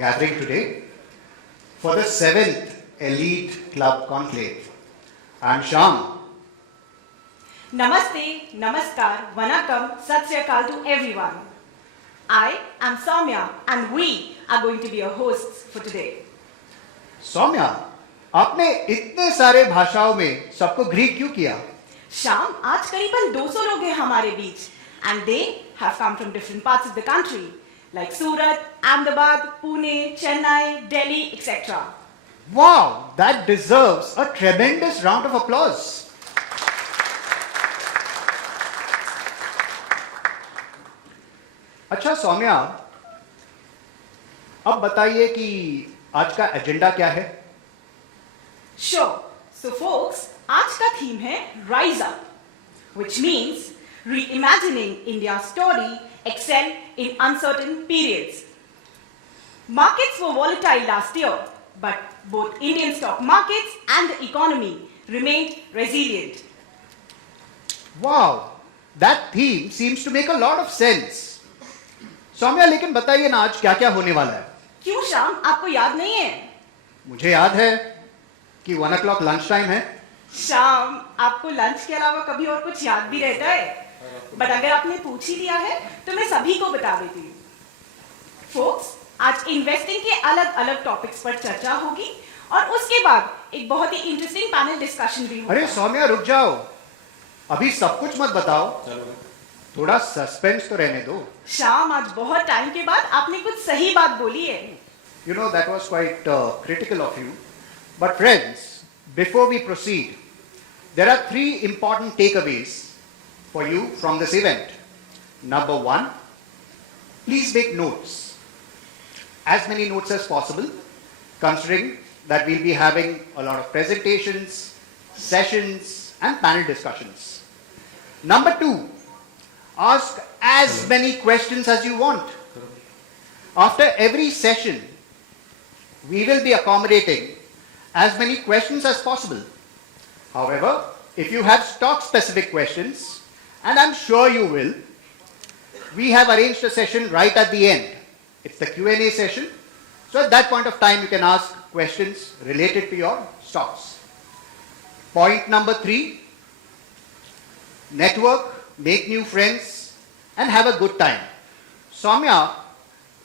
gathering today for the 7th Elite Club Conclave. I'm Shyam. Namaste, Namaskar, Vanakkam, Sat Sri Akal to everyone. I am Soumya and we are going to be your hosts for today. Saumya, आपने इतने सारे भाषाओं में सबको greet क्यों किया? Shyam, आज करीबन 200 लोग हैं हमारे बीच and they have come from different parts of the country like Surat, Ahmedabad, Pune, Chennai, Delhi, etc. Wow, that deserves a tremendous round of applause. अच्छा सौम्या, अब बताइए कि आज का एजेंडा क्या है? Sure. So folks, आज का थीम है Rise Up, which means reimagining India's story, excel in uncertain periods. Markets were volatile last year, but both Indian stock markets and the economy remained resilient. Wow, that theme seems to make a lot of sense. Saumya, लेकिन बताइए ना आज क्या क्या होने वाला है? क्यों श्याम, आपको याद नहीं है? मुझे याद है कि 1 o'clock लंच टाइम है. श्याम, आपको लंच के अलावा कभी और कुछ याद भी रहता है? बट अगर आपने पूछ ही लिया है तो मैं सभी को बता देती हूँ. फोक्स, आज इन्वेस्टिंग के अलग अलग टॉपिक्स पर चर्चा होगी और उसके बाद एक बहुत ही इंटरेस्टिंग पैनल डिस्कशन भी होगा. अरे सौम्या, रुक जाओ, अभी सब कुछ मत बताओ, थोड़ा सस्पेंस तो रहने दो. श्याम, आज बहुत टाइम के बाद आपने कुछ सही बात बोली है. You know, that was quite critical of you. But friends, before we proceed, there are 3 important takeaways for you from this event. Number 1, please make notes. As many notes as possible, considering that we'll be having a lot of presentations, sessions, and panel discussions. Number 2, ask as many questions as you want. After every session, we will be accommodating as many questions as possible. However, if you have stock-specific questions, and I'm sure you will, we have arranged a session right at the end. It's the Q&A session. So at that point of time, you can ask questions related to your stocks. Point number 3, network, make new friends, and have a good time. Saumya,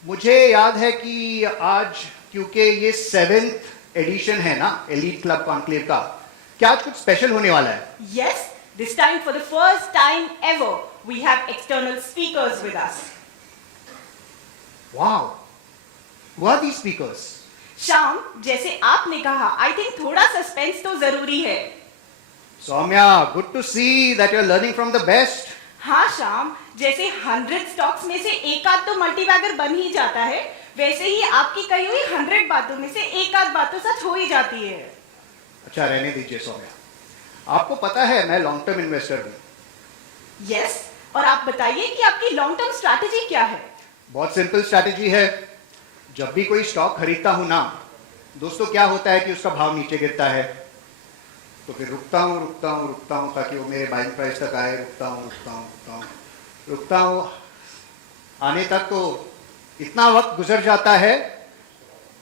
मुझे याद है कि आज क्योंकि ये 7th addition है ना elite club conclave का, क्या आज कुछ स्पेशल होने वाला है? Yes, this time for the first time ever, we have external speakers with us. Wow, who are these speakers? Shyam, जैसे आपने कहा, I think थोड़ा सस्पेंस तो जरूरी है. Saumya, good to see that you are learning from the best. हाँ श्याम, जैसे 100 stocks में से एक आध तो मल्टीबैगर बन ही जाता है, वैसे ही आपकी कही हुई 100 बातों में से एक आध बात तो सच हो ही जाती है. अच्छा, रहने दीजिए सौम्या. आपको पता है मैं लॉन्ग टर्म इन्वेस्टर हूँ. यस, और आप बताइए कि आपकी लॉन्ग टर्म स्ट्रैटेजी क्या है? बहुत सिंपल स्ट्रैटेजी है. जब भी कोई स्टॉक खरीदता हूँ ना दोस्तों, क्या होता है कि उसका भाव नीचे गिरता है, तो फिर रुकता हूँ ताकि वो मेरे बाइंग प्राइस तक आए. रुकता हूँ आने तक तो इतना वक्त गुजर जाता है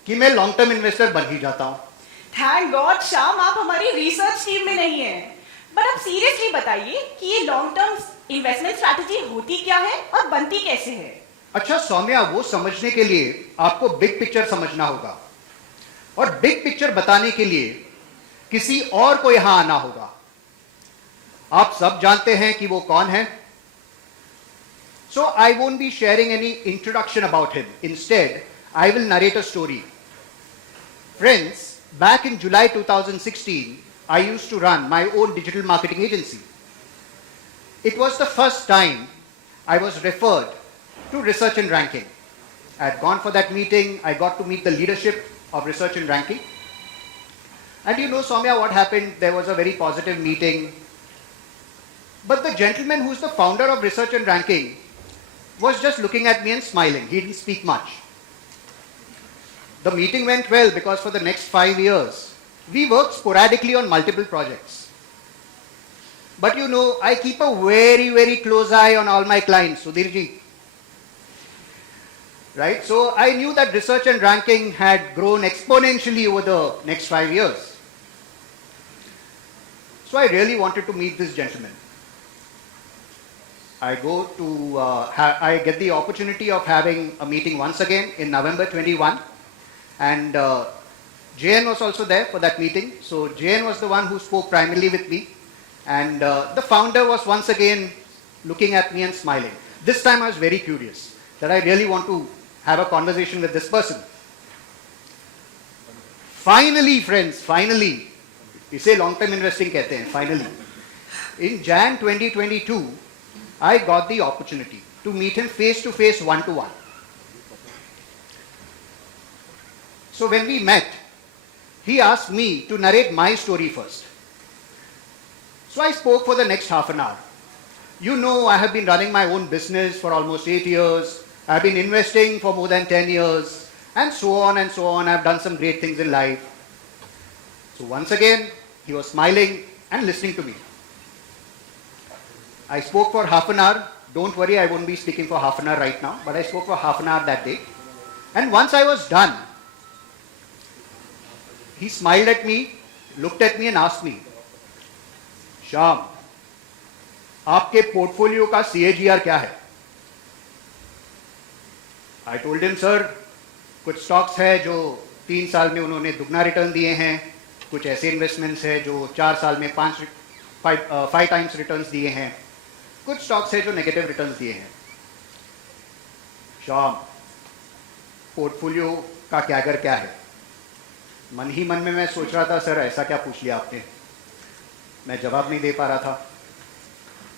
कि मैं लॉन्ग टर्म इन्वेस्टर बन ही जाता हूँ. थैंक गॉड श्याम, आप हमारी रिसर्च टीम में नहीं है. बट अब सीरियसली बताइए कि ये लॉन्ग टर्म इन्वेस्टमेंट स्ट्रैटेजी होती क्या है और बनती कैसे है? अच्छा सौम्या, वो समझने के लिए आपको बिग पिक्चर समझना होगा, और बिग पिक्चर बताने के लिए किसी और को यहां आना होगा. आप सब जानते हैं कि वो कौन है. So I won't be sharing any introduction about him. Instead, I will narrate a story. Friends, back in July 2016, I used to run my own digital marketing agency. It was the first time I was referred to Research and Ranking. I had gone for that meeting. I got to meet the leadership of Research and Ranking. And you know, Soumya, what happened? There was a very positive meeting. But the gentleman who's the founder of Research and Ranking was just looking at me and smiling. He didn't speak much. The meeting went well because for the next 5 years, we worked sporadically on multiple projects. But you know, I keep a very, very close eye on all my clients, Sudhirji. right? So I knew that research and ranking had grown exponentially over the next 5 years. So I really wanted to meet this gentleman. I get the opportunity of having a meeting once again in November 21, and JN was also there for that meeting. So JN was the one who spoke primarily with me, and the founder was once again looking at me and smiling. This time I was very curious that I really want to have a conversation with this person. Finally, friends, finally, इसे long term investing कहते हैं, finally. In Jan 2022, I got the opportunity to meet him face to face, one to one. So when we met, he asked me to narrate my story first. So I spoke for the next half an hour. You know, I have been running my own business for almost 8 years. I've been investing for more than 10 years, and so on and so on. I've done some great things in life. So once again, he was smiling and listening to me. I spoke for half an hour. Don't worry, I won't be speaking for half an hour right now, but I spoke for half an hour that day. And once I was done, he smiled at me, looked at me and asked me, Shyam, आपके portfolio का CAGR क्या है? I told him, sir, कुछ stocks है जो 3 साल में उन्होंने दुगना रिटर्न दिए हैं, कुछ ऐसे इन्वेस्टमेंट्स है जो 4 साल में 5 टाइम्स रिटर्न्स दिए हैं, कुछ स्टॉक्स है जो नेगेटिव रिटर्न्स दिए हैं. श्याम, पोर्टफोलियो का कैगर क्या है? मन ही मन में मैं सोच रहा था, सर ऐसा क्या पूछ लिया आपने, मैं जवाब नहीं दे पा रहा था.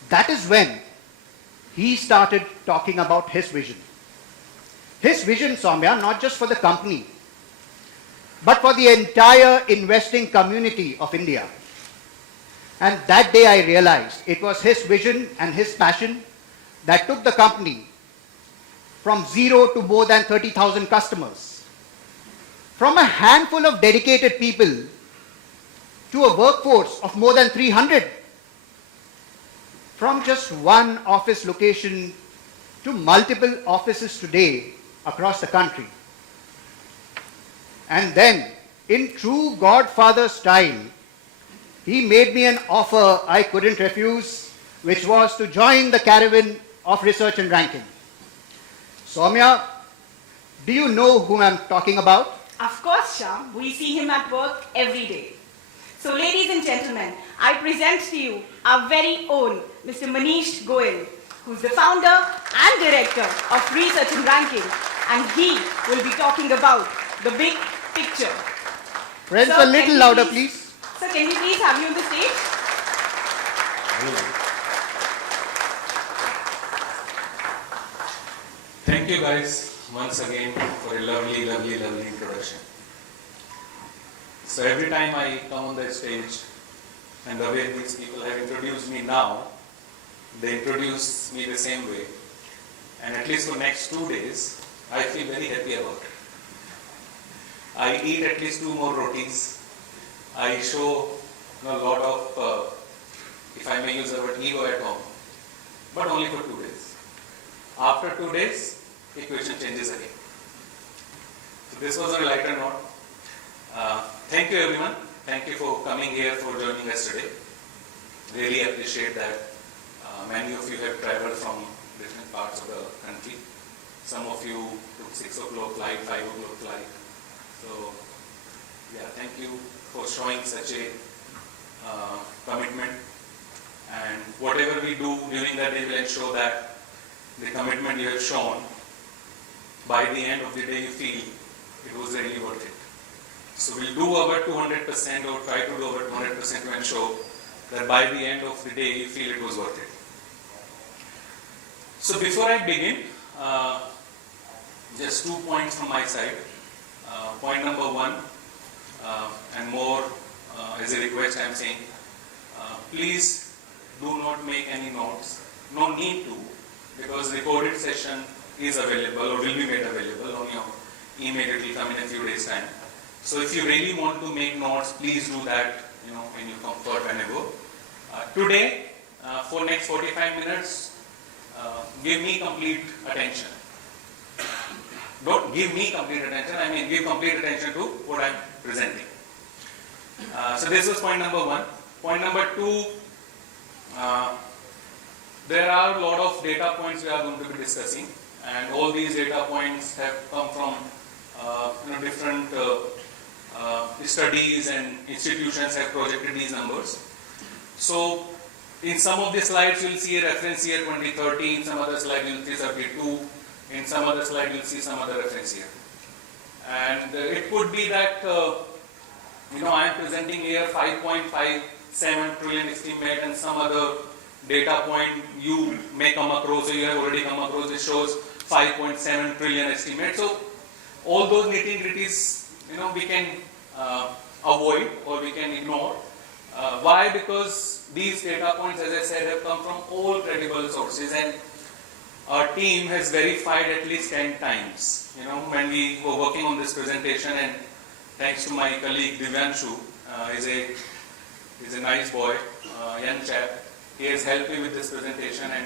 That is when he started talking about his vision. His vision, Soumya, not just for the company, but for the entire investing community of India. And that day I realized it was his vision and his passion that took the company from 0 to more than 30,000 customers, from a handful of dedicated people to a workforce of more than 300, from just one office location to multiple offices today across the country. And then, in true Godfather style, he made me an offer I couldn't refuse, which was to join the caravan of research and ranking. Soumya, do you know whom I'm talking about? Of course, Shyam. We see him at work every day. So, ladies and gentlemen, I present to you our very own Mr. Manish Goel, who's the founder and director of Research and Ranking, and he will be talking about the big picture. Friends, Sir, a little louder, please. Sir, can we please have you on the stage? Thank you guys once again for a lovely, lovely, lovely introduction. So every time I come on the stage and the way these people have introduced me now, they introduce me the same way. And at least for next 2 days, I feel very happy about it. I eat at least 2 more rotis. I show a lot of, if I may use the word, ego at home, but only for 2 days. After 2 days, equation changes again. So this was on a lighter note. Thank you everyone. Thank you for coming here, for joining us today. Really appreciate that. Many of you have traveled from different parts of the country. Some of you took 6 o'clock flight, 5 o'clock flight. So, yeah, thank you for showing such a commitment. And whatever we do during that day will ensure that the commitment you have shown, by the end of the day you feel it was really worth it. So we'll do our 200% or try to do our 200% to ensure that by the end of the day you feel it was worth it. So before I begin, just 2 points from my side. Point number 1, and more as a request I am saying, please do not make any notes. No need to, because recorded session is available or will be made available on your email. It will come in a few days time. So if you really want to make notes, please do that, when you comfort when you go. Today, for next 45 minutes, give me complete attention. Don't give me complete attention, I mean give complete attention to what I'm presenting. So this was point number 1. Point number 2, there are a lot of data points we are going to be discussing, and all these data points have come from different studies and institutions have projected these numbers. So in some of the slides you will see a reference year 2013, some other slide you will see 32, in some other slide you will see some other reference year. And it could be that I am presenting here 5.57 trillion estimate and some other data point you may come across, or you have already come across, it shows 5.7 trillion estimate. So all those nitty gritties, we can avoid or we can ignore. Why? Because these data points, as I said, have come from all credible sources, and our team has verified at least 10 times. When we were working on this presentation, and thanks to my colleague Divyanshu, he's a nice boy, young chap. He has helped me with this presentation, and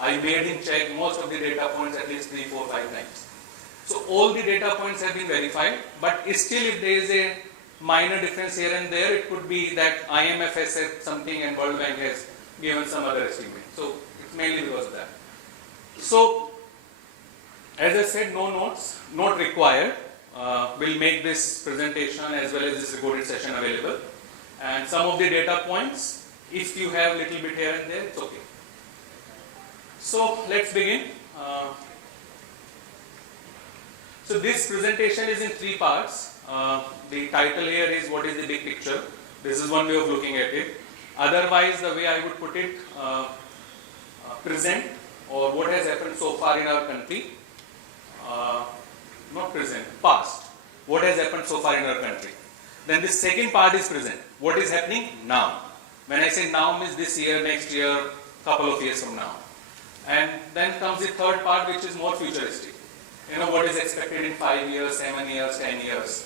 I made him check most of the data points at least 3, 4, 5 times. So all the data points have been verified, but still if there is a minor difference here and there, it could be that IMF has said something and World Bank has given some other estimate. So it's mainly because of that. So as I said, no notes, not required. We'll make this presentation as well as this recorded session available. And some of the data points, if you have a little bit here and there, it's okay. So let's begin. So this presentation is in 3 parts. The title here is what is the big picture. This is one way of looking at it. Otherwise, the way I would put it, present, or what has happened so far in our country. Not present, past. What has happened so far in our country. Then the second part is present. What is happening now. When I say now, means this year, next year, couple of years from now. And then comes the third part, which is more futuristic. What is expected in 5 years, 7 years, 10 years.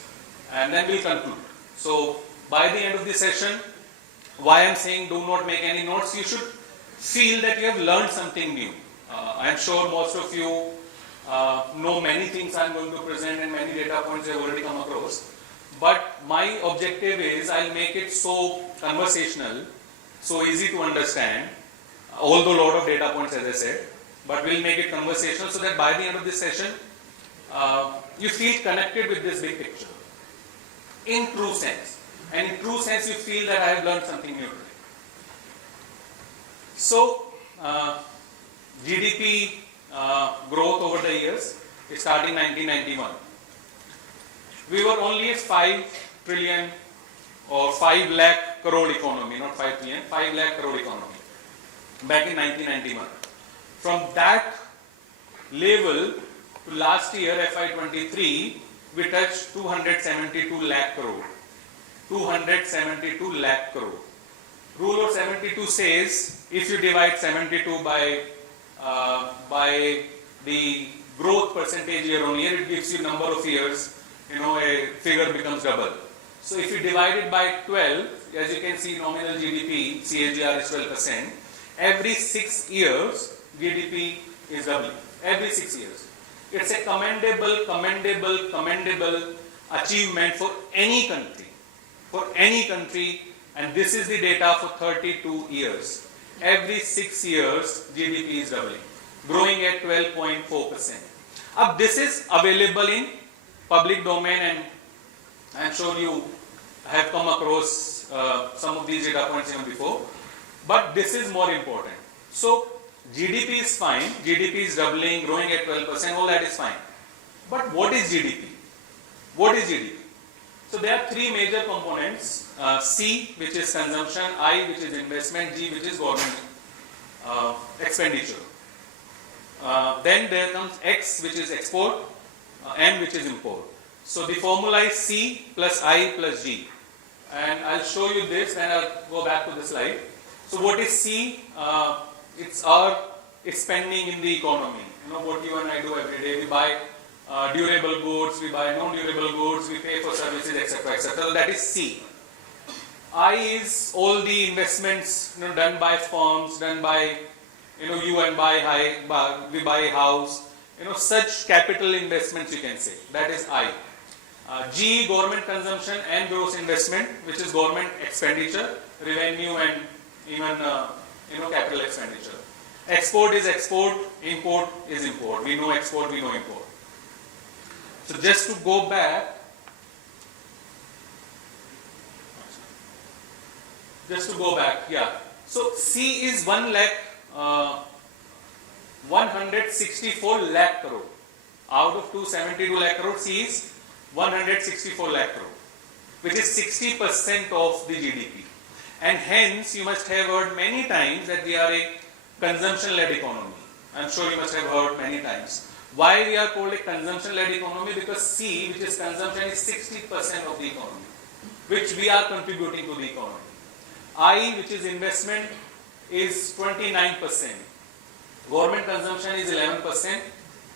And then we'll conclude. So by the end of the session, why I'm saying do not make any notes, you should feel that you have learned something new. I'm sure most of you know many things I'm going to present and many data points you have already come across. But my objective is I'll make it so conversational, so easy to understand, although a lot of data points as I said, but we'll make it conversational so that by the end of this session, you feel connected with this big picture. In true sense. And in true sense, you feel that I have learned something new today. So, GDP growth over the years, it started in 1991. We were only a 5 trillion or 5 lakh crore economy, not 5 trillion, 5 lakh crore economy back in 1991. From that level to last year, FY23, we touched 272 lakh crore. 272 lakh crore. Rule of 72 says if you divide 72 by the growth percentage year on year, it gives you number of years, a figure becomes double. So if you divide it by 12, as you can see, nominal GDP, CAGR is 12%. Every 6 years, GDP is doubling. Every 6 years. It's a commendable achievement for any country. For any country, and this is the data for 32 years. Every 6 years, GDP is doubling, growing at 12.4%. Now, this is available in public domain, and I'm sure you have come across some of these data points even before. But this is more important. So, GDP is fine, GDP is doubling, growing at 12%, all that is fine. But what is GDP? What is GDP? So there are 3 major components, C, which is consumption, I, which is investment, G, which is government expenditure. Then there comes X, which is export, M, which is import. So the formula is C plus I plus G. And I'll show you this, and I'll go back to the slide. So what is C? It's our spending in the economy. What you and I do every day. We buy durable goods, we buy non-durable goods, we pay for services, etc., etc. So that is C. I is all the investments done by firms, done by you and we buy a house, such capital investments, you can say. That is I. G, government consumption and gross investment, which is government expenditure, revenue, and even capital expenditure. Export is export, import is import. We know export, we know import. So just to go back, yeah. So C is 164 lakh crore. Out of 272 lakh crore, C is 164 lakh crore, which is 60% of the GDP. And hence, you must have heard many times that we are a consumption-led economy. I'm sure you must have heard many times. Why we are called a consumption-led economy? Because C, which is consumption, is 60% of the economy, which we are contributing to the economy. I, which is investment, is 29%. Government consumption is 11%.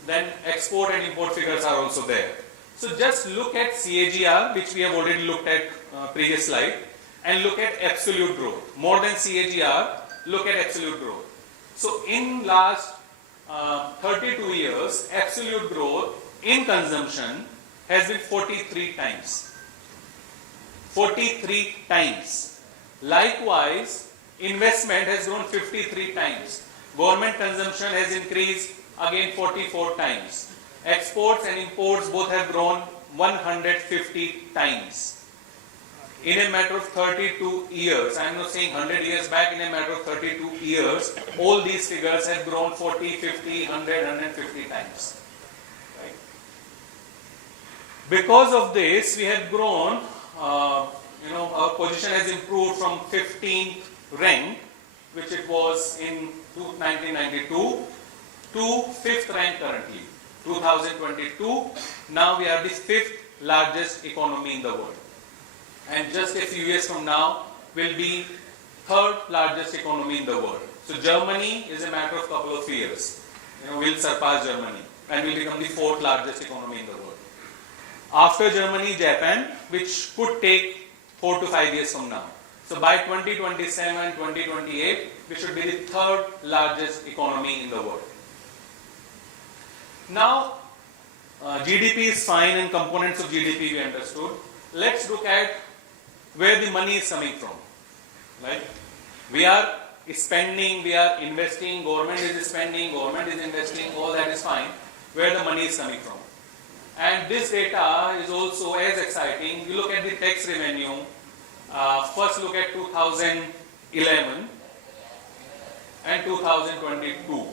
Then export and import figures are also there. So just look at CAGR, which we have already looked at previous slide, and look at absolute growth. More than CAGR, look at absolute growth. So in last 32 years, absolute growth in consumption has been 43 times. 43 times. Likewise, investment has grown 53 times. Government consumption has increased again 44 times. Exports and imports both have grown 150 times. In a matter of 32 years, I am not saying 100 years back, in a matter of 32 years, all these figures have grown 40, 50, 100, 150 times. Right? Because of this, we have grown, our position has improved from 15th rank, which it was in 1992, to 5th rank currently, 2022. Now we are the 5th largest economy in the world. And just a few years from now, will be 3rd largest economy in the world. So Germany is a matter of couple of years. Will surpass Germany and will become the 4th largest economy in the world. After Germany, Japan, which could take 4 to 5 years from now. So by 2027, 2028, we should be the 3rd largest economy in the world. Now, GDP is fine and components of GDP we understood. Let's look at where the money is coming from. Right? We are spending, we are investing, government is spending, government is investing, all that is fine. Where the money is coming from. And this data is also as exciting. You look at the tax revenue. First look at 2011 and 2022.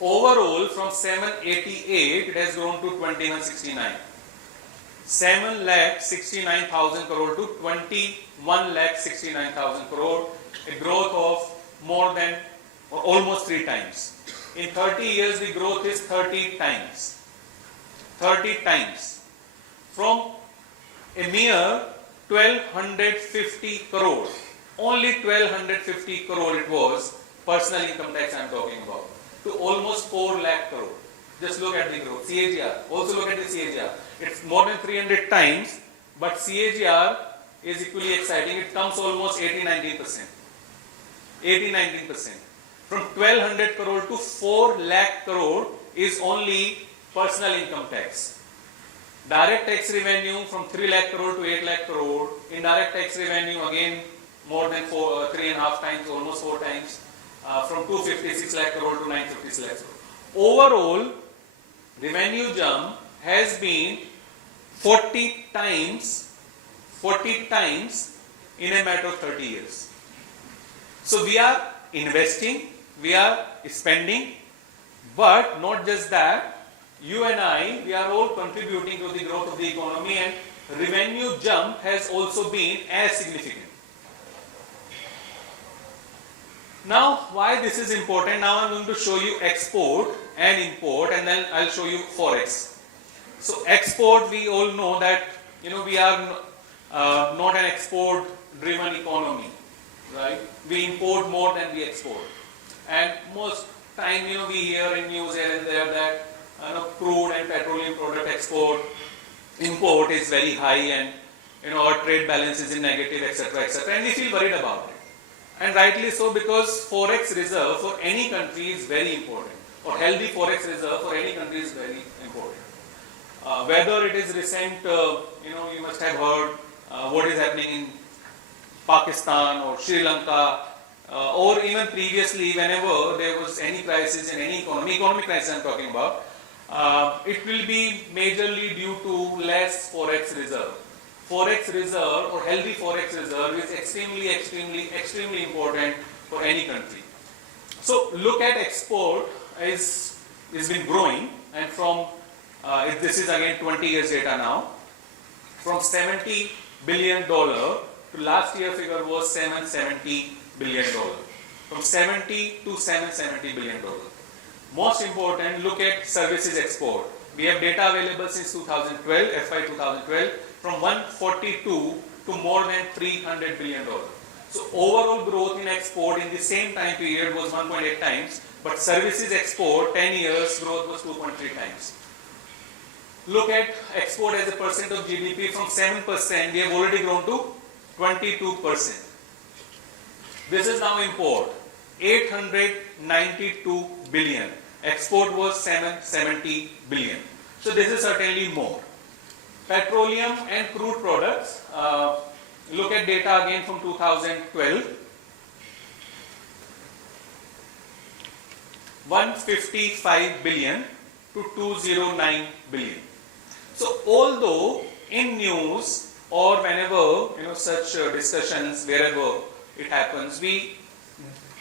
Overall, from 788, it has grown to 2169. 7,69,000 crore to 21,69,000 crore, a growth of more than or almost 3 times. In 30 years, the growth is 30 times. 30 times. From a mere 1250 crore, only 1250 crore it was, personal income tax I am talking about, to almost 4 lakh crore. Just look at the growth. CAGR, also look at the CAGR. It's more than 300 times, but CAGR is equally exciting. It comes almost 80-19%. 80-19%. From 1200 crore to 4 lakh crore is only personal income tax. Direct tax revenue from 3 lakh crore to 8 lakh crore. Indirect tax revenue again more than 3.5 times, almost 4 times. From 256 lakh crore to 956 lakh crore. Overall, revenue jump has been 40 times in a matter of 30 years. So we are investing, we are spending, but not just that, you and I, we are all contributing to the growth of the economy, and revenue jump has also been as significant. Now, why this is important? Now I am going to show you export and import, and then I will show you forex. So export, we all know that we are not an export driven economy, right? We import more than we export, and most time we hear in news here and there that crude and petroleum product import is very high, and our trade balance is in negative, etc., etc., and we feel worried about it. And rightly so, because forex reserve for any country is very important. or healthy forex reserve for any country is very important. Whether it is recent, you must have heard what is happening in Pakistan or Sri Lanka, or even previously, whenever there was any crisis in any economic crisis I'm talking about, it will be majorly due to less forex reserve. Forex reserve or healthy forex reserve is extremely important for any country. So look at export is been growing, and from this is again 20 years data now, from $70 billion to last year figure was $770 billion. From 70 to $770 billion. Most important, look at services export. We have data available since 2012, FY 2012, from 142 to more than $300 billion. So overall growth in export in the same time period was 1.8 times, but services export 10 years growth was 2.3 times. Look at export as a percent of GDP. From 7%, we have already grown to 22%. This is now import, 892 billion. Export was 770 billion. So this is certainly more. Petroleum and crude products, look at data again from 2012. 155 billion to 209 billion. So although in news or whenever such discussions, wherever it happens, we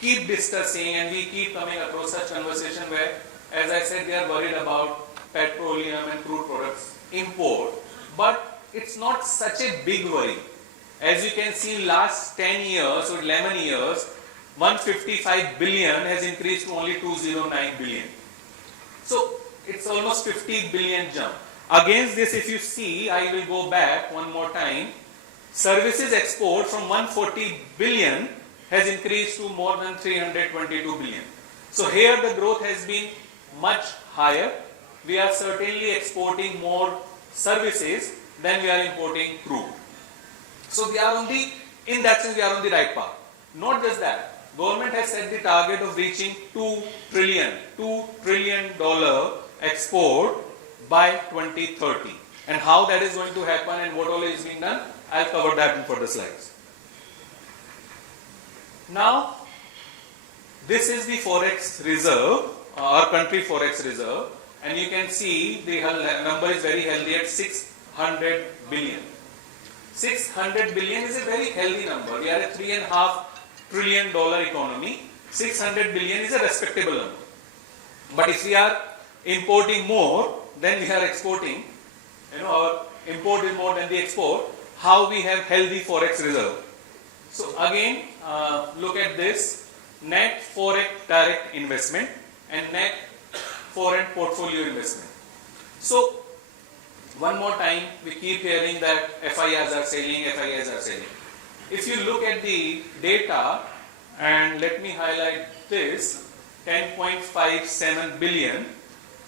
keep discussing and we keep coming across such conversation where, as I said, we are worried about petroleum and crude products import, but it's not such a big worry. As you can see, last 10 years or 11 years, 155 billion has increased to only 209 billion. So it's almost 50 billion jump. Against this, if you see, I will go back one more time. Services export from 140 billion has increased to more than 322 billion. So here the growth has been much higher. We are certainly exporting more services than we are importing crude. So we are in that sense, we are on the right path. Not just that, government has set the target of reaching $2 trillion export by 2030. And how that is going to happen and what all is being done, I'll cover that in further slides. Now, this is the forex reserve, our country forex reserve, and you can see the number is very healthy at 600 billion. 600 billion is a very healthy number. We are a $3.5 trillion economy. 600 billion is a respectable number. But if we are importing more than we are exporting, our import is more than the export, how we have healthy forex reserve. So again, look at this, net forex direct investment and net foreign portfolio investment. So one more time, we keep hearing that FIIs are selling, FIIs are selling. If you look at the data, and let me highlight this, 10.57 billion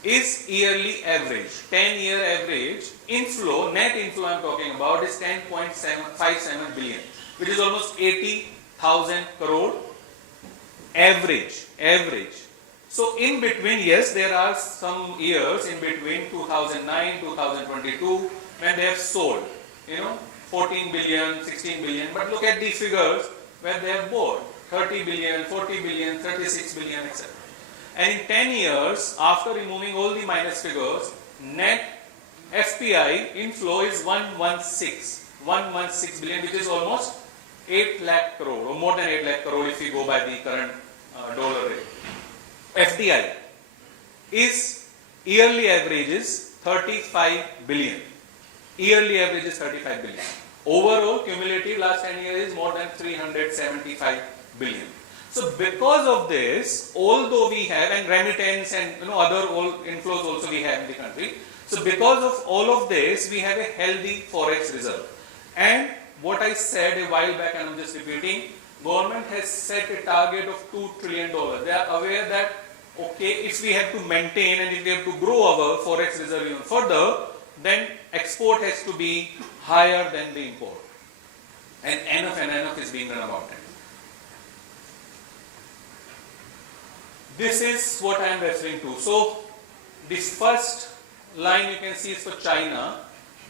is yearly average, 10-year average inflow, net inflow I'm talking about is 10.57 billion, which is almost 80,000 crore average. So in between, yes, there are some years in between 2009, 2022 when they have sold, 14 billion, 16 billion, but look at the figures where they have bought 30 billion, 40 billion, 36 billion, etc. And in 10 years, after removing all the minus figures, net FPI inflow is 116 billion, which is almost 8 lakh crore or more than 8 lakh crore if we go by the current dollar rate. FDI is yearly average is 35 billion. Yearly average is 35 billion. Overall, cumulative last 10 years is more than 375 billion. So because of this, although we have, and remittance and other inflows also we have in the country, so because of all of this, we have a healthy forex reserve. And what I said a while back, and I'm just repeating, government has set a target of $2 trillion. They are aware that, okay, if we have to maintain and if we have to grow our forex reserve even further, then export has to be higher than the import. And enough is being done about it. this is what I am referring to. So this first line you can see is for China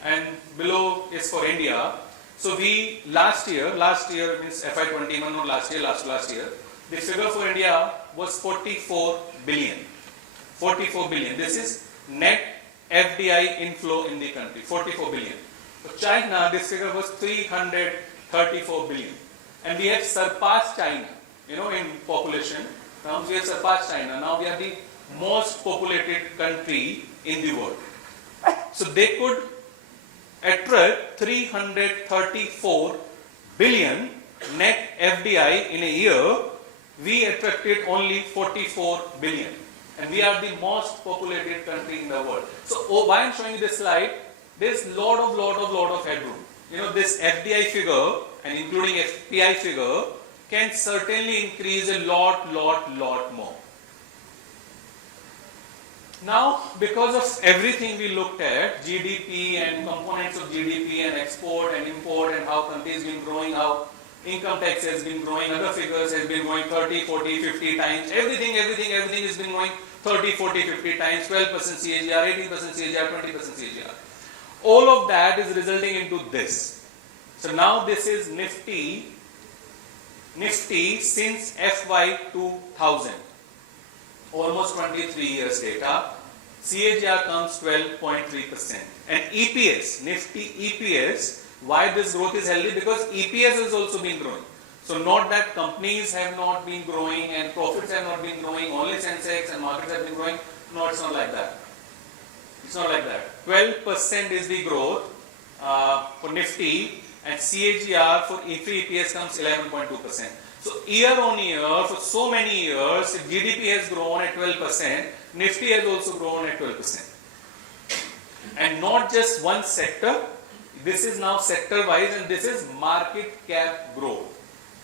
and below is for India. So we last year means FY21, not last year, the figure for India was 44 billion. 44 billion. This is net FDI inflow in the country, 44 billion. For China, this figure was 334 billion. And we have surpassed China, in population terms, we have surpassed China. Now we are the most populated country in the world. So they could attract 334 billion net FDI in a year. We attracted only 44 billion. And we are the most populated country in the world. So why I am showing you this slide, there is lot of headroom. This FDI figure and including FPI figure can certainly increase a lot more. Now, because of everything we looked at, GDP and components of GDP and export and import and how countries been growing, how income tax has been growing, other figures has been growing 30, 40, 50 times, everything has been growing 30, 40, 50 times, 12% CAGR, 18% CAGR, 20% CAGR. All of that is resulting into this. So now this is Nifty since FY 2000. Almost 23 years data. CAGR comes 12.3%. And EPS, Nifty EPS, why this growth is healthy? Because EPS has also been growing. So not that companies have not been growing and profits have not been growing, only Sensex and markets have been growing. No, it's not like that. It's not like that. 12% is the growth for Nifty and CAGR for EPS comes 11.2%. So year on year, for so many years, if GDP has grown at 12%, Nifty has also grown at 12%. And not just one sector, this is now sector wise and this is market cap growth.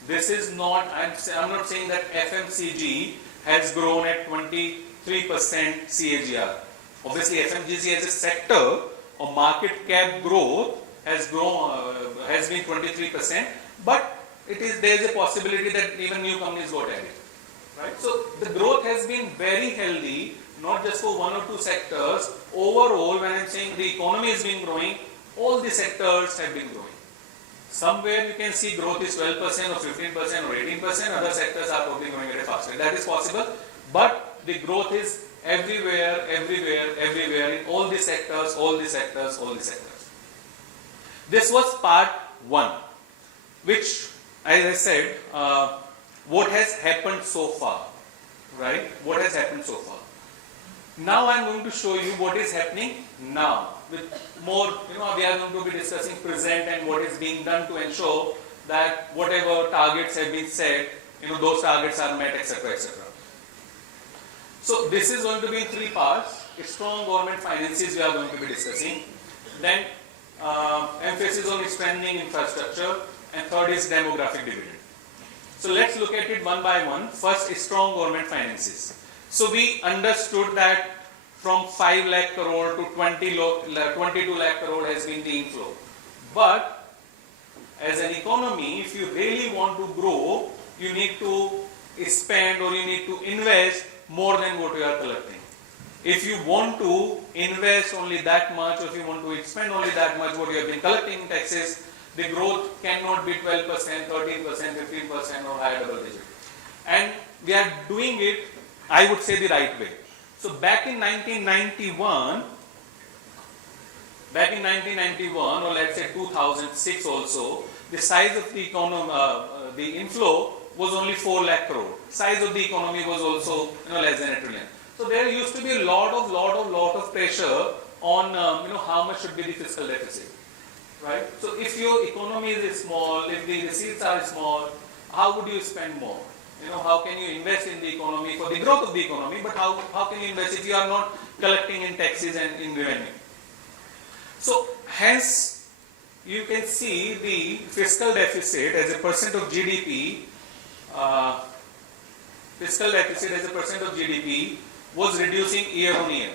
This is not, I'm not saying that FMCG has grown at 23% CAGR. Obviously FMCG as a sector of market cap growth has been 23%, but there is a possibility that even new companies got added, right? So the growth has been very healthy, not just for one or two sectors. Overall, when I'm saying the economy has been growing, all the sectors have been growing. Somewhere you can see growth is 12% or 15% or 18%. Other sectors are probably growing very faster. That is possible, but the growth is everywhere in all the sectors. This was part 1, which, as I said, what has happened so far, right? What has happened so far. Now I am going to show you what is happening now. With more, we are going to be discussing present and what is being done to ensure that whatever targets have been set, those targets are met, etc., etc. So this is going to be in 3 parts. Strong government finances we are going to be discussing. Then emphasis on strengthening infrastructure. And third is demographic dividend. So let's look at it one by one. First, strong government finances. So we understood that from 5 lakh crore to 22 lakh crore has been the inflow. But as an economy, if you really want to grow, you need to spend or you need to invest more than what you are collecting. If you want to invest only that much, or if you want to spend only that much what you have been collecting in taxes, the growth cannot be 12%, 13%, 15% or higher double digit. And we are doing it, I would say, the right way. So back in 1991 or let's say 2006 also, the size of the economy, the inflow was only 4 lakh crore. Size of the economy was also less than $1 trillion. So there used to be a lot of pressure on how much should be the fiscal deficit. Right? So if your economy is small, if the receipts are small, how would you spend more? How can you invest in the economy for the growth of the economy, but how can you invest if you are not collecting in taxes and in revenue? So hence you can see the fiscal deficit as a percent of GDP, was reducing year on year.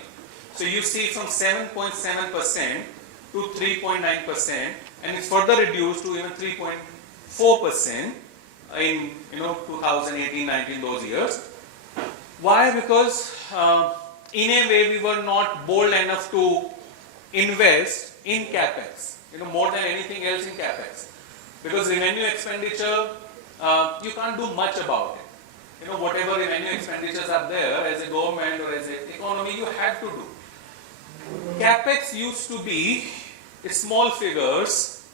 So you see from 7.7% to 3.9%, and it's further reduced to even 3.4% in 2018-19, those years. Why? Because in a way we were not bold enough to invest in capex, more than anything else in capex. Because revenue expenditure, you can't do much about it. Whatever revenue expenditures are there as a government or as an economy, you have to do. Capex used to be small figures.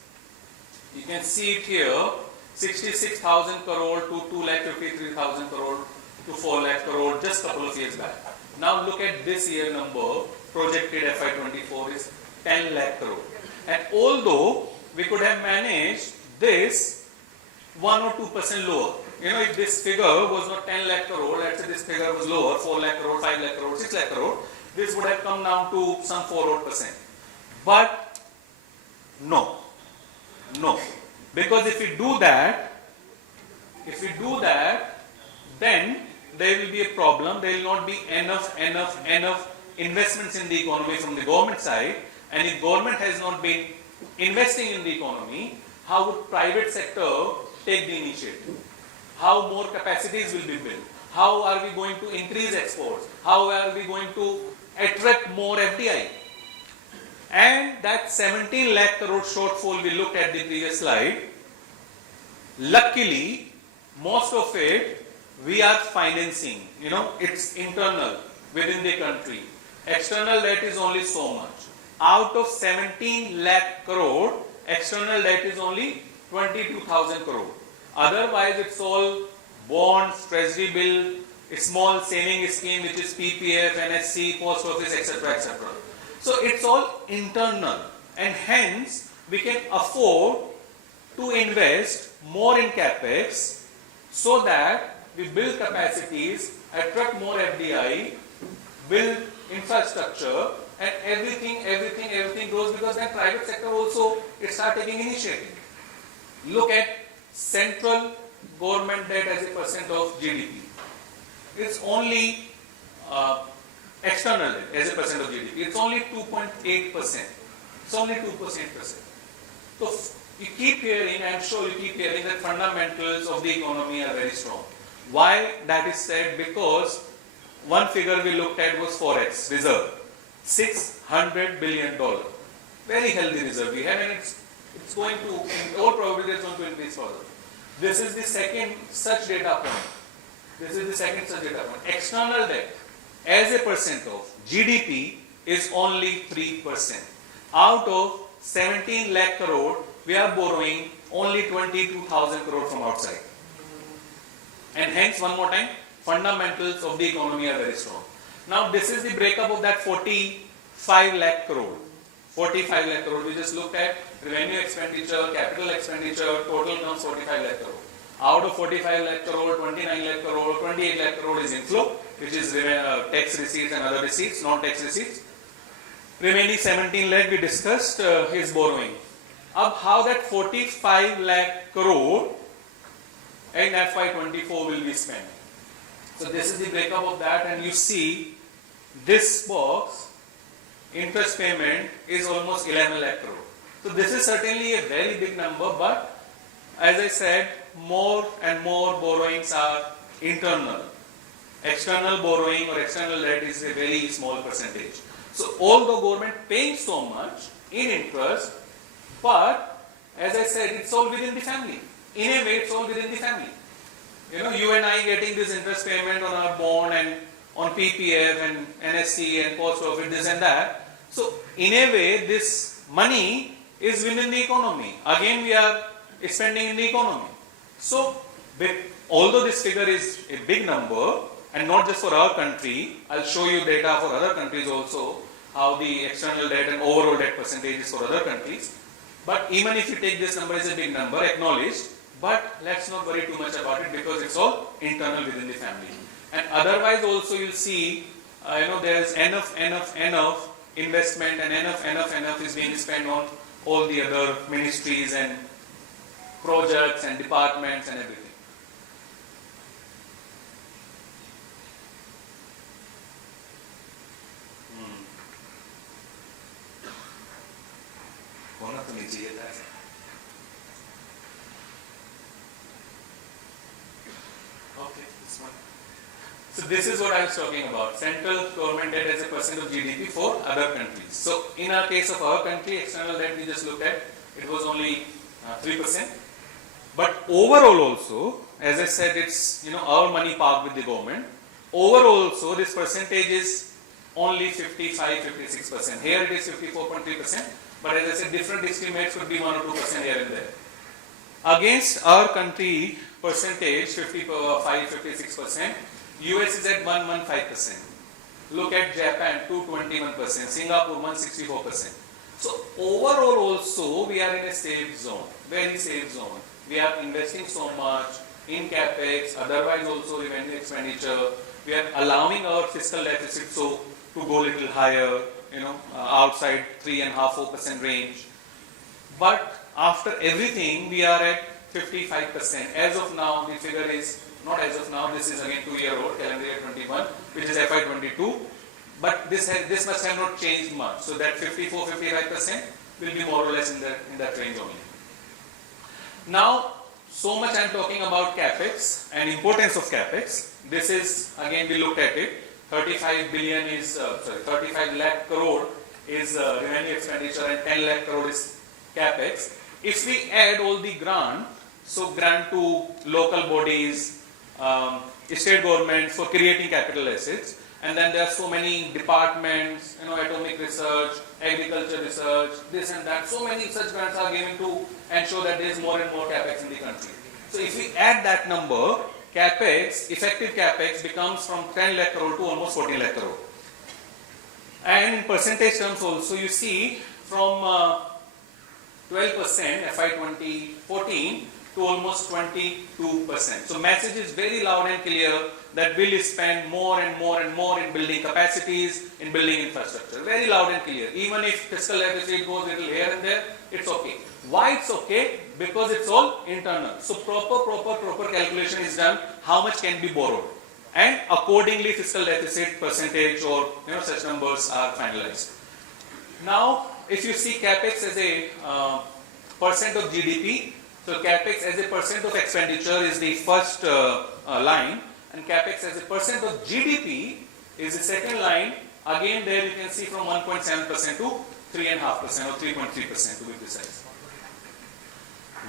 You can see it here, 66,000 crore to 2,53,000 crore to 4 lakh crore just a couple of years back. Now look at this year number, projected FY24 is 10 lakh crore. And although we could have managed this 1 or 2% lower, if this figure was not 10 lakh crore, let's say this figure was lower, 4 lakh crore, 5 lakh crore, 6 lakh crore, this would have come down to some 4%. But no, because if we do that, then there will be a problem. There will not be enough investments in the economy from the government side. And if government has not been investing in the economy, how would private sector take the initiative? How more capacities will be built? How are we going to increase exports? How are we going to attract more FDI? And that 17 lakh crore shortfall we looked at the previous slide, luckily, most of it we are financing. It's internal within the country. External debt is only so much. Out of 17 lakh crore, external debt is only 22,000 crore. Otherwise, it's all bonds, treasury bill, a small saving scheme which is PPF, NSC, post office, etc., etc. So it's all internal, and hence we can afford to invest more in capex so that we build capacities, attract more FDI, build infrastructure, and everything grows, because then private sector also it start taking initiative. Look at central government debt as a percent of GDP. It's only external debt as a percent of GDP. It's only 2.8%. It's only 2%. So you keep hearing, I'm sure you keep hearing that fundamentals of the economy are very strong. Why that is said? Because one figure we looked at was forex reserve, $600 billion. Very healthy reserve we have, and it's going to, in all probability, it's going to increase further. This is the second such data point. External debt as a percent of GDP is only 3%. Out of 17 lakh crore, we are borrowing only 22,000 crore from outside. And hence, one more time, fundamentals of the economy are very strong. Now, this is the breakup of that 45 lakh crore. 45 lakh crore, we just looked at revenue expenditure, capital expenditure, total comes 45 lakh crore. Out of 45 lakh crore, 29 lakh crore, 28 lakh crore is inflow, which is tax receipts and other receipts, non-tax receipts. Remaining 17 lakh we discussed is borrowing. How that 45 lakh crore in FY24 will be spent. So this is the breakup of that, and you see this box, interest payment is almost 11 lakh crore. So this is certainly a very big number, but as I said, more and more borrowings are internal. External borrowing or external debt is a very small percentage. So although government paying so much in interest, but as I said, it's all within the family. In a way, it's all within the family. You and I getting this interest payment on our bond and on PPF and NSC and post office, this and that. So in a way, this money is within the economy. Again, we are spending in the economy. So although this figure is a big number, and not just for our country, I'll show you data for other countries also, how the external debt and overall debt percentage is for other countries. But even if you take this number as a big number, acknowledged, but let's not worry too much about it because it's all internal within the family. And otherwise also you'll see, there's enough investment and enough is being spent on all the other ministries and projects and departments and everything. होना तो नहीं चाहिए था। Okay, this one. So this is what I was talking about. Central government debt as a percent of GDP for other countries. So in our case of our country, external debt we just looked at, it was only 3%. But overall also, as I said, it's our money parked with the government. Overall also, this percentage is only 55-56%. Here it is 54.3%. But as I said, different estimates could be 1 or 2% here and there. Against our country percentage, 55-56%, US is at 115%. Look at Japan, 221%. Singapore, 164%. So overall also, we are in a safe zone, very safe zone. We are investing so much in capex, otherwise also revenue expenditure. We are allowing our fiscal deficit to go a little higher, outside 3.5-4% range. But after everything, we are at 55%. As of now, the figure is not as of now. This is again 2-year-old, calendar year 21, which is FY22. But this must have not changed much. So that 54-55% will be more or less in that range only. Now, so much I am talking about capex and importance of capex. This is, again we looked at it, 35 lakh crore is revenue expenditure and 10 lakh crore is capex. If we add all the grant, so grant to local bodies, state governments for creating capital assets, and then there are so many departments, atomic research, agriculture research, this and that, so many such grants are given to ensure that there is more and more capex in the country. So if we add that number, capex, effective capex becomes from 10 lakh crore to almost 14 lakh crore. And in percentage terms also, you see from 12% FY 2014 to almost 22%. So message is very loud and clear that we will spend more and more and more in building capacities, in building infrastructure. Very loud and clear. Even if fiscal deficit goes a little here and there, it's okay. Why it's okay? Because it's all internal. So proper calculation is done, how much can be borrowed. And accordingly fiscal deficit percentage or such numbers are finalized. Now, if you see capex as a percent of GDP, so capex as a percent of expenditure is the first line, and capex as a percent of GDP is the second line. Again, there you can see from 1.7% to 3.5% or 3.3% to be precise.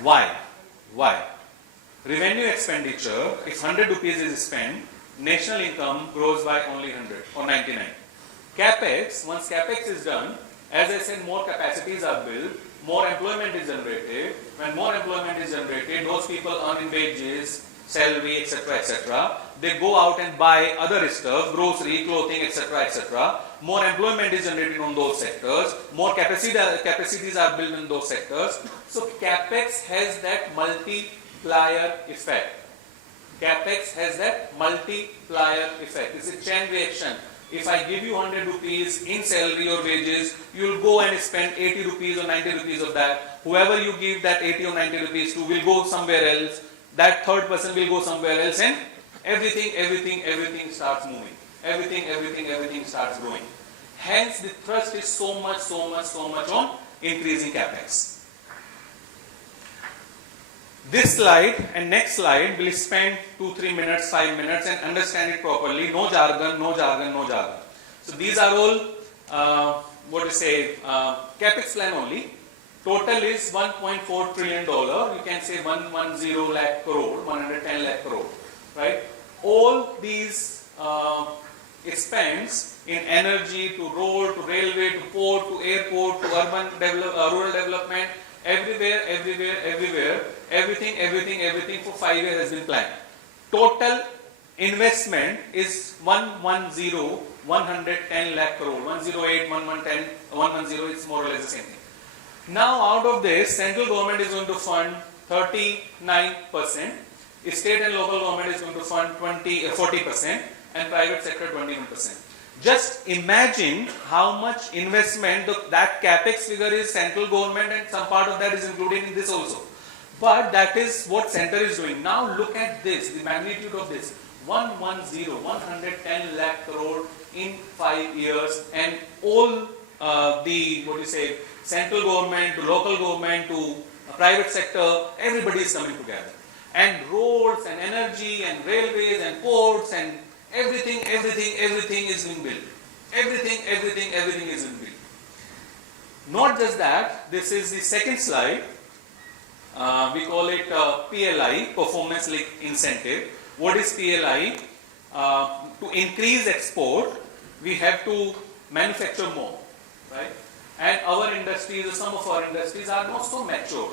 Why? Revenue expenditure, if 100 rupees is spent, national income grows by only 100 or 99. Capex, once capex is done, as I said, more capacities are built, more employment is generated. When more employment is generated, those people earning wages, salary, etc., they go out and buy other stuff, grocery, clothing, etc. More employment is generated on those sectors. More capacities are built in those sectors. So capex has that multiplier effect. Capex has that multiplier effect. It's a chain reaction. If I give you 100 rupees in salary or wages, you will go and spend 80 rupees or 90 rupees of that. Whoever you give that 80 or 90 rupees to will go somewhere else. That third person will go somewhere else, and everything starts moving. Everything starts growing. Hence, the thrust is so much on increasing capex. This slide and next slide will spend 2-3 minutes, 5 minutes and understand it properly. No jargon. So these are all, capex plan only. Total is $1.4 trillion. You can say 110 lakh crore, 110 lakh crore, right? All these spends in energy, to road, to railway, to port, to airport, to urban rural development, everywhere, everything for 5 years has been planned. Total investment is 110 lakh crore, 108, 110 is more or less the same thing. Now out of this, central government is going to fund 39%, state and local government is going to fund 40%, and private sector 21%. Just imagine how much investment that capex figure is central government, and some part of that is included in this also. But that is what center is doing. Now look at this, the magnitude of this. 110 lakh crore in 5 years, and all central government to local government to private sector, everybody is coming together. And roads and energy and railways and ports and Everything is being built. Everything is being built. Not just that, this is the second slide. We call it PLI, Performance Linked Incentive. What is PLI? To increase export, we have to manufacture more, right? And our industries, or some of our industries, are not so mature.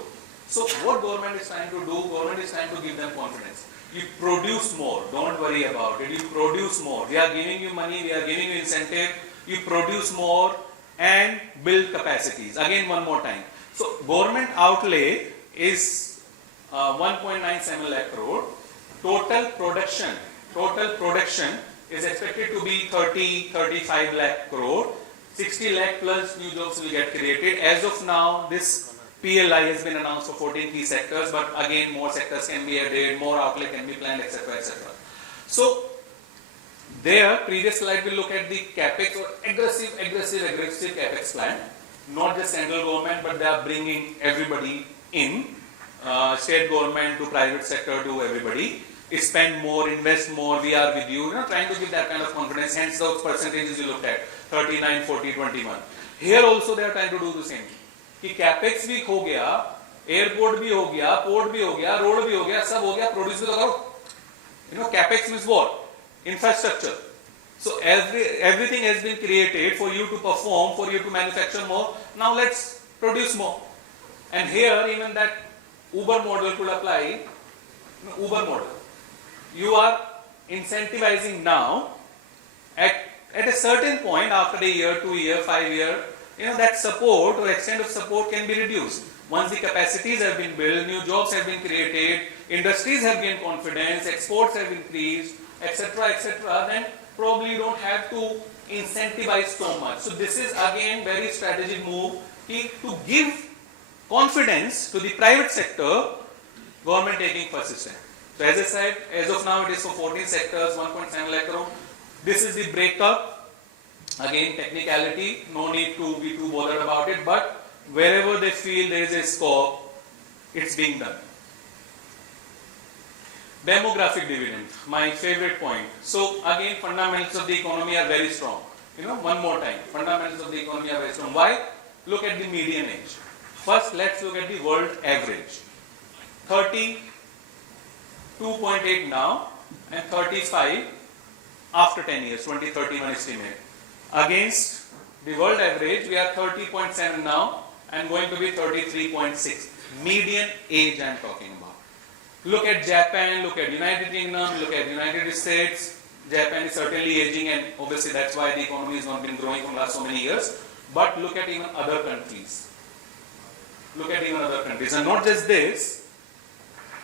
So what government is trying to do? Government is trying to give them confidence. You produce more, don't worry about it. You produce more. We are giving you money, we are giving you incentive. You produce more and build capacities. Again, one more time. So government outlay is 1.97 lakh crore. Total production is expected to be 35 lakh crore. 60 lakh plus new jobs will get created. As of now, this PLI has been announced for 14 key sectors, but again, more sectors can be added, more outlay can be planned, etc., etc. So, there, previous slide will look at the capex or aggressive capex plan. Not just central government, but they are bringing everybody in, state government to private sector to everybody. Spend more, invest more, we are with you, trying to give that kind of confidence. Hence, those percentages you looked at, 39, 40, 21. Here also they are trying to do the same thing. कि capex भी हो गया, airport भी हो गया, port भी हो गया, रोड भी हो गया, सब हो गया, प्रोड्यूस भी तो करो. Capex means what? Infrastructure. So everything has been created for you to perform, for you to manufacture more. Now let's produce more. And here even that Uber model could apply. Uber model. You are incentivizing now. At a certain point, after a year, 2 year, 5 year, that support or extent of support can be reduced. Once the capacities have been built, new jobs have been created, industries have gained confidence, exports have increased, etc., etc., then probably you don't have to incentivize so much. So this is again very strategic move to give confidence to the private sector, government taking first step. So as I said, as of now it is for 14 sectors, 1.7 lakh crore. This is the breakup. Again, technicality, no need to be too bothered about it, but wherever they feel there is a scope, it's being done. Demographic dividend, my favorite point. So again, fundamentals of the economy are very strong. One more time, fundamentals of the economy are very strong. Why? Look at the median age. First, let's look at the world average. 32.8 now and 35 after 10 years, 2031 estimate. Against the world average, we are 30.7 now and going to be 33.6. Median age I am talking about. Look at Japan, look at United Kingdom, look at United States. Japan is certainly aging and obviously that's why the economy has not been growing for the last so many years. But look at even other countries. Look at even other countries. And not just this,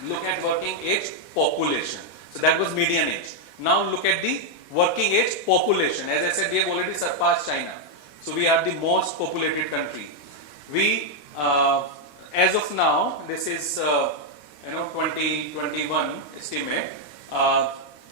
look at working age population. So that was median age. Now look at the working age population. As I said, we have already surpassed China. So we are the most populated country. We, as of now, this is 2021 estimate.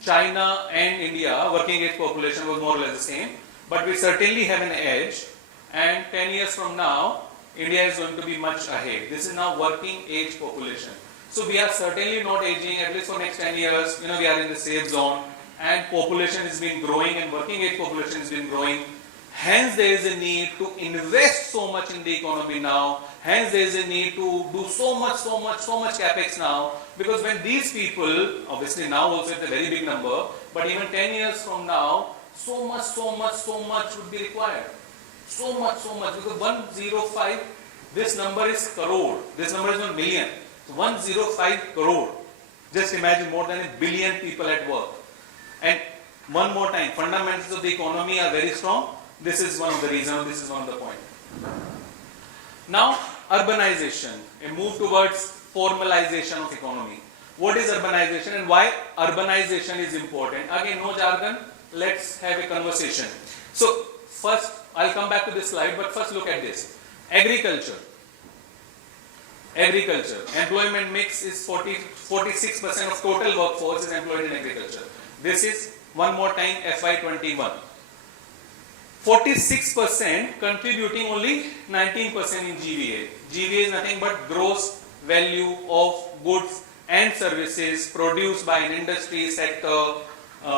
China and India working age population was more or less the same, but we certainly have an edge. And 10 years from now, India is going to be much ahead. This is now working age population. So we are certainly not aging, at least for next 10 years. We are in the safe zone. And population has been growing and working age population has been growing. Hence there is a need to invest so much in the economy now. Hence there is a need to do so much capex now. Because when these people, obviously now also it's a very big number, but even 10 years from now, so much would be required. So much. Because 105, this number is crore. This number is not million. So 105 crore. Just imagine more than 1 billion people at work. And one more time, fundamentals of the economy are very strong. This is one of the reasons, this is one of the points. Now, urbanization, a move towards formalization of economy. What is urbanization and why urbanization is important? Again, no jargon, let's have a conversation. So, first, I'll come back to this slide, but first look at this. Agriculture. Employment mix is 46% of total workforce is employed in agriculture. This is, one more time, FY21. 46% contributing only 19% in GVA. GVA is nothing but gross value of goods and services produced by an industry sector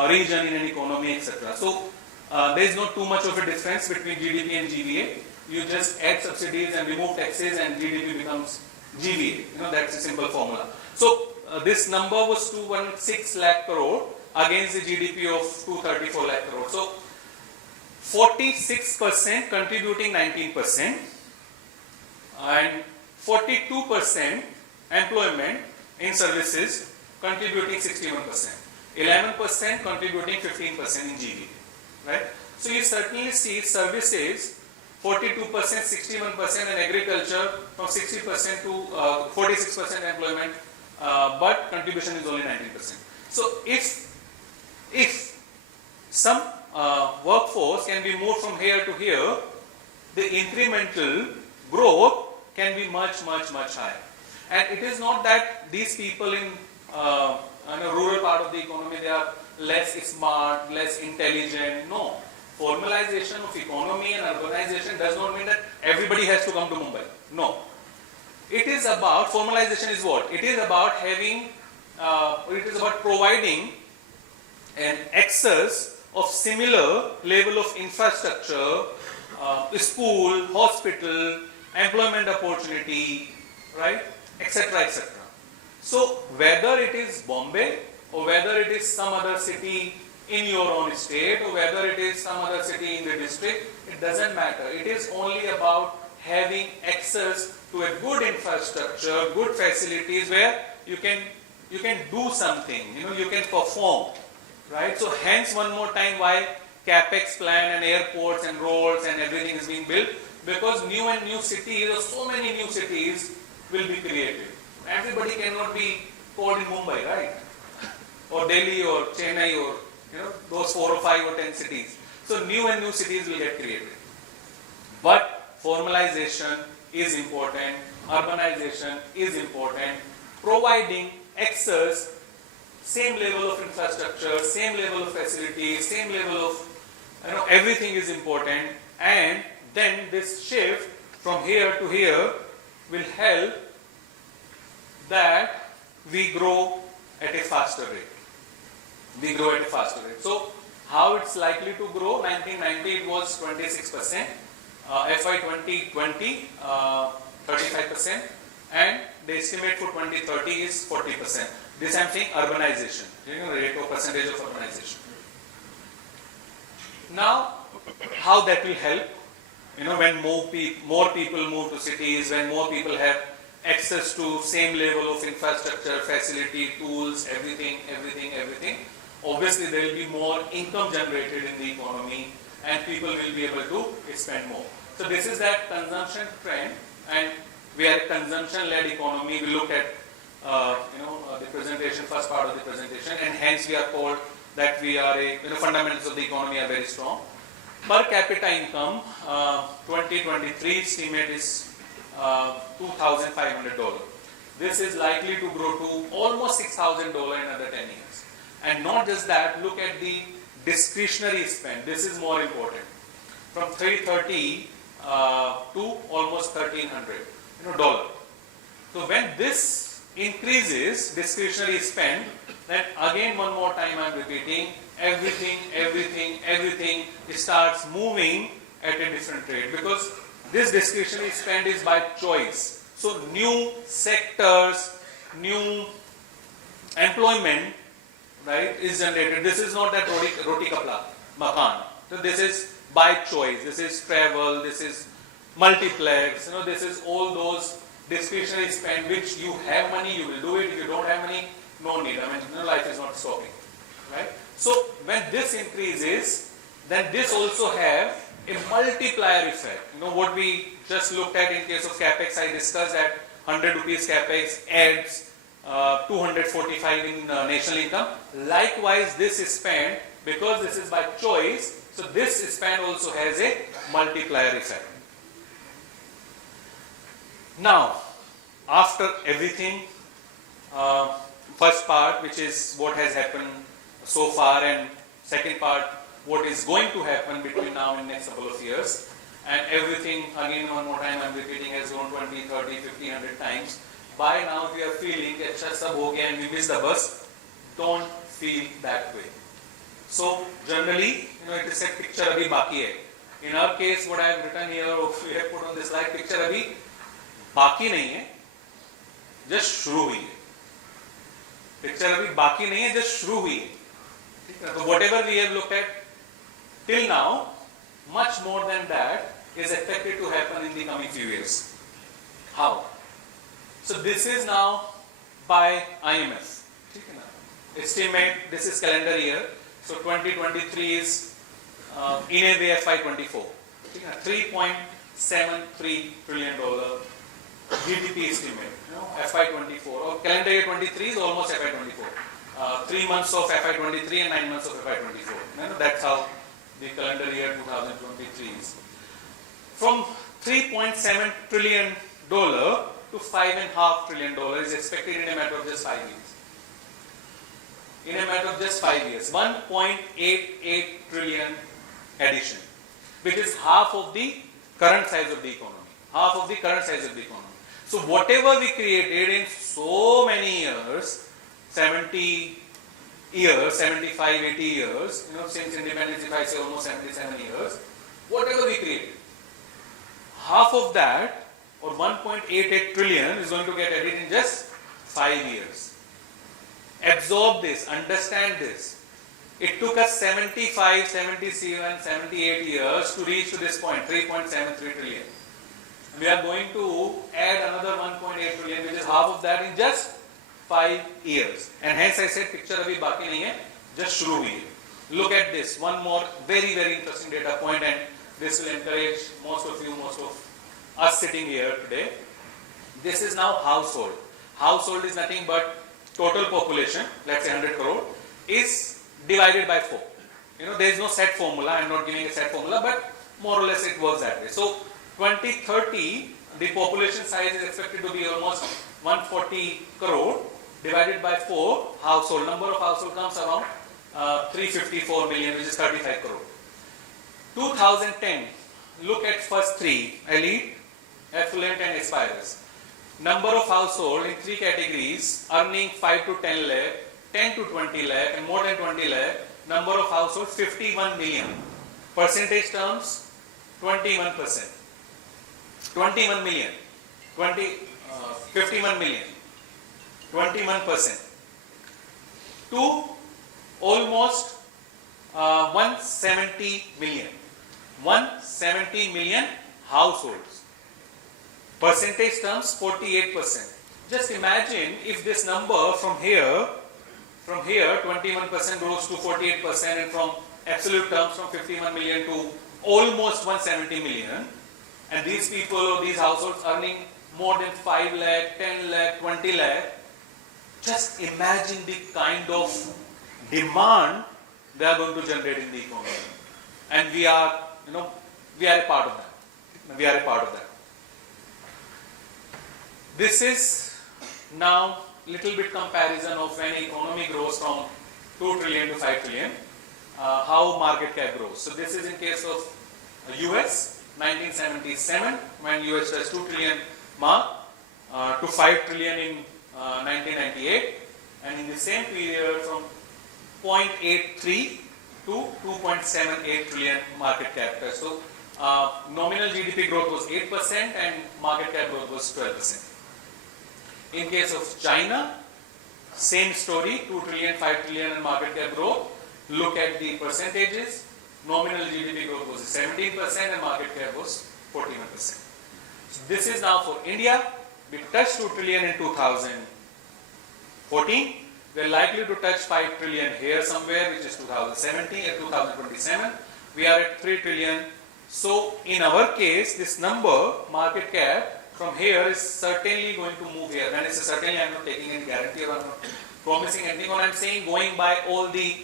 region, in an economy, etc. So there is not too much of a difference between GDP and GVA. You just add subsidies and remove taxes and GDP becomes GVA. That's a simple formula. So this number was 216 lakh crore against the GDP of 234 lakh crore. So 46% contributing 19% and 42% employment in services contributing 61%. 11% contributing 15% in GDP. Right? So you certainly see services 42%, 61% and agriculture from 60% to 46% employment, but contribution is only 19%. So if some workforce can be moved from here to here, the incremental growth can be much higher. And it is not that these people in a rural part of the economy, they are less smart, less intelligent. No. Formalization of economy and urbanization does not mean that everybody has to come to Mumbai. No. It is about, formalization is what? It is about having, it is about providing an access of similar level of infrastructure, school, hospital, employment opportunity, right, etc., etc. So whether it is Bombay or whether it is some other city in your own state or whether it is some other city in the district, it doesn't matter. It is only about having access to a good infrastructure, good facilities where you can do something, you can perform, right? So hence one more time why capex plan and airports and roads and everything is being built, because new cities or so many new cities will be created. Everybody cannot be called in Mumbai, right? Or Delhi or Chennai or those 4 or 5 or 10 cities. So new cities will get created. But formalization is important, urbanization is important, providing access, same level of infrastructure, same level of facilities, same level of everything is important, and then this shift from here to here will help that we grow at a faster rate. So how it's likely to grow? 1990 it was 26%, FY 2020 35%, and the estimate for 2030 is 40%. This I am saying urbanization, rate or percentage of urbanization. Now, how that will help? When more people move to cities, when more people have access to same level of infrastructure, facility, tools, everything. Obviously, there will be more income generated in the economy, and people will be able to spend more. So this is that consumption trend, and we are a consumption-led economy. We looked at the presentation, first part of the presentation, and hence we are called that we are fundamentals of the economy are very strong. Per capita income, 2023 estimate is $2,500. This is likely to grow to almost $6,000 in another 10 years. And not just that, look at the discretionary spend. This is more important. From $330 to almost $1,300 So when this increases discretionary spend, then again one more time I am repeating, everything starts moving at a different rate, because this discretionary spend is by choice. So new sectors, new employment, right, is generated. This is not that roti kapla, makan. So this is by choice. This is travel, this is multiplex, this is all those discretionary spend which you have money, you will do it. If you don't have money, no need. Life is not stopping, right? So when this increases, then this also have a multiplier effect. What we just looked at in case of capex, I discussed that 100 rupees capex adds 245 in national income. Likewise, this is spent, because this is by choice, so this spend also has a multiplier effect. Now, after everything, first part, which is what has happened so far, and second part, what is going to happen between now and next couple of years, and everything, again one more time I am repeating, has grown 20, 30, 50, 100 times. By now we are feeling that sab ho gaya and we missed the bus. Don't feel that way. So generally, it is said picture abhi baki hai. In our case, what I have written here, or we have put on this slide, picture abhi baki nahi hai, just shuru hui hai. Picture abhi baki nahi hai, just shuru hui hai. So whatever we have looked at till now, much more than that is expected to happen in the coming few years. How? So this is now by IMF. Estimate, this is calendar year. So 2023 is in a way FY24. $3.73 trillion GDP estimate. FY24 or calendar year 23 is almost FY24. 3 months of FY23 and 9 months of FY24. That's how the calendar year 2023 is. From $3.7 trillion to $5.5 trillion is expected in a matter of just 5 years. In a matter of just 5 years, 1.88 trillion addition, which is half of the current size of the economy. Half of the current size of the economy. So whatever we created in so many years, 70 years, 75, 80 years, since independence, if I say almost 77 years, whatever we created, half of that, or 1.88 trillion, is going to get added in just 5 years. Absorb this, understand this. It took us 75, 77, 78 years to reach to this point, 3.73 trillion. We are going to add another 1.8 trillion, which is half of that in just 5 years. And hence I said picture abhi baki nahi hai, just shuru hui hai. Look at this, one more very, very interesting data point, and this will encourage most of you, most of us sitting here today. This is now household. Household is nothing but total population, let's say 100 crore, is divided by 4. There is no set formula, I am not giving a set formula, but more or less it works that way. So 2030, the population size is expected to be almost 140 crore divided by 4 household. Number of household comes around 354 million, which is 35 crore. 2010, look at first three, elite, affluent and aspirers. Number of household in 3 categories, earning 5 to 10 lakh, 10 to 20 lakh and more than 20 lakh. Number of household 51 million. Percentage terms 21%. 21 million. 51 million. 21%. To almost 170 million. 170 million households. Percentage terms 48%. Just imagine if this number from here 21% grows to 48%, and from absolute terms from 51 million to almost 170 million, and these people or these households earning more than 5 lakh, 10 lakh, 20 lakh, just imagine the kind of demand they are going to generate in the economy. And we are a part of that. We are a part of that. This is now little bit comparison of when economy grows from 2 trillion to 5 trillion, how market cap grows. So this is in case of US, 1977, when US touched 2 trillion mark, to 5 trillion in 1998, and in the same period from 0.83 to 2.78 trillion market cap. So nominal GDP growth was 8% and market cap growth was 12%. In case of China, same story, 2 trillion, 5 trillion and market cap growth. Look at the percentages. Nominal GDP growth was 17% and market cap was 41%. So this is now for India. We touched 2 trillion in 2014. We are likely to touch 5 trillion here somewhere, which is 2017 and 2027. We are at 3 trillion. So in our case, this number, market cap, from here is certainly going to move here. When I say certainly, I am not taking any guarantee or I am not promising anything. What I am saying, going by all the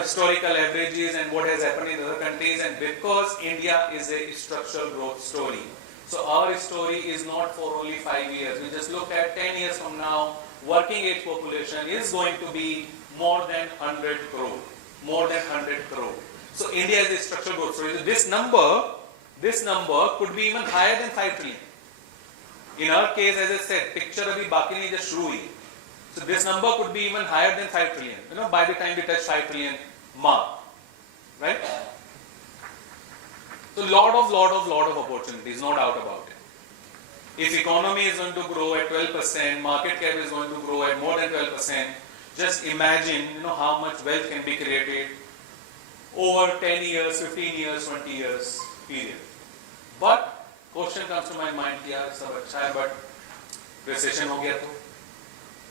historical averages and what has happened in other countries, and because India is a structural growth story. So our story is not for only 5 years. We just look at 10 years from now, working age population is going to be more than 100 crore. More than 100 crore. So India is a structural growth story. So this number could be even higher than 5 trillion. In our case, as I said, picture abhi baki nahi, just shuru hui. So this number could be even higher than 5 trillion. By the time we touch 5 trillion mark, right? So lot of opportunities, no doubt about it. If economy is going to grow at 12%, market cap is going to grow at more than 12%, just imagine, how much wealth can be created over 10 years, 15 years, 20 years period. But question comes to my mind, yaar sab acha hai, but recession हो गया तो,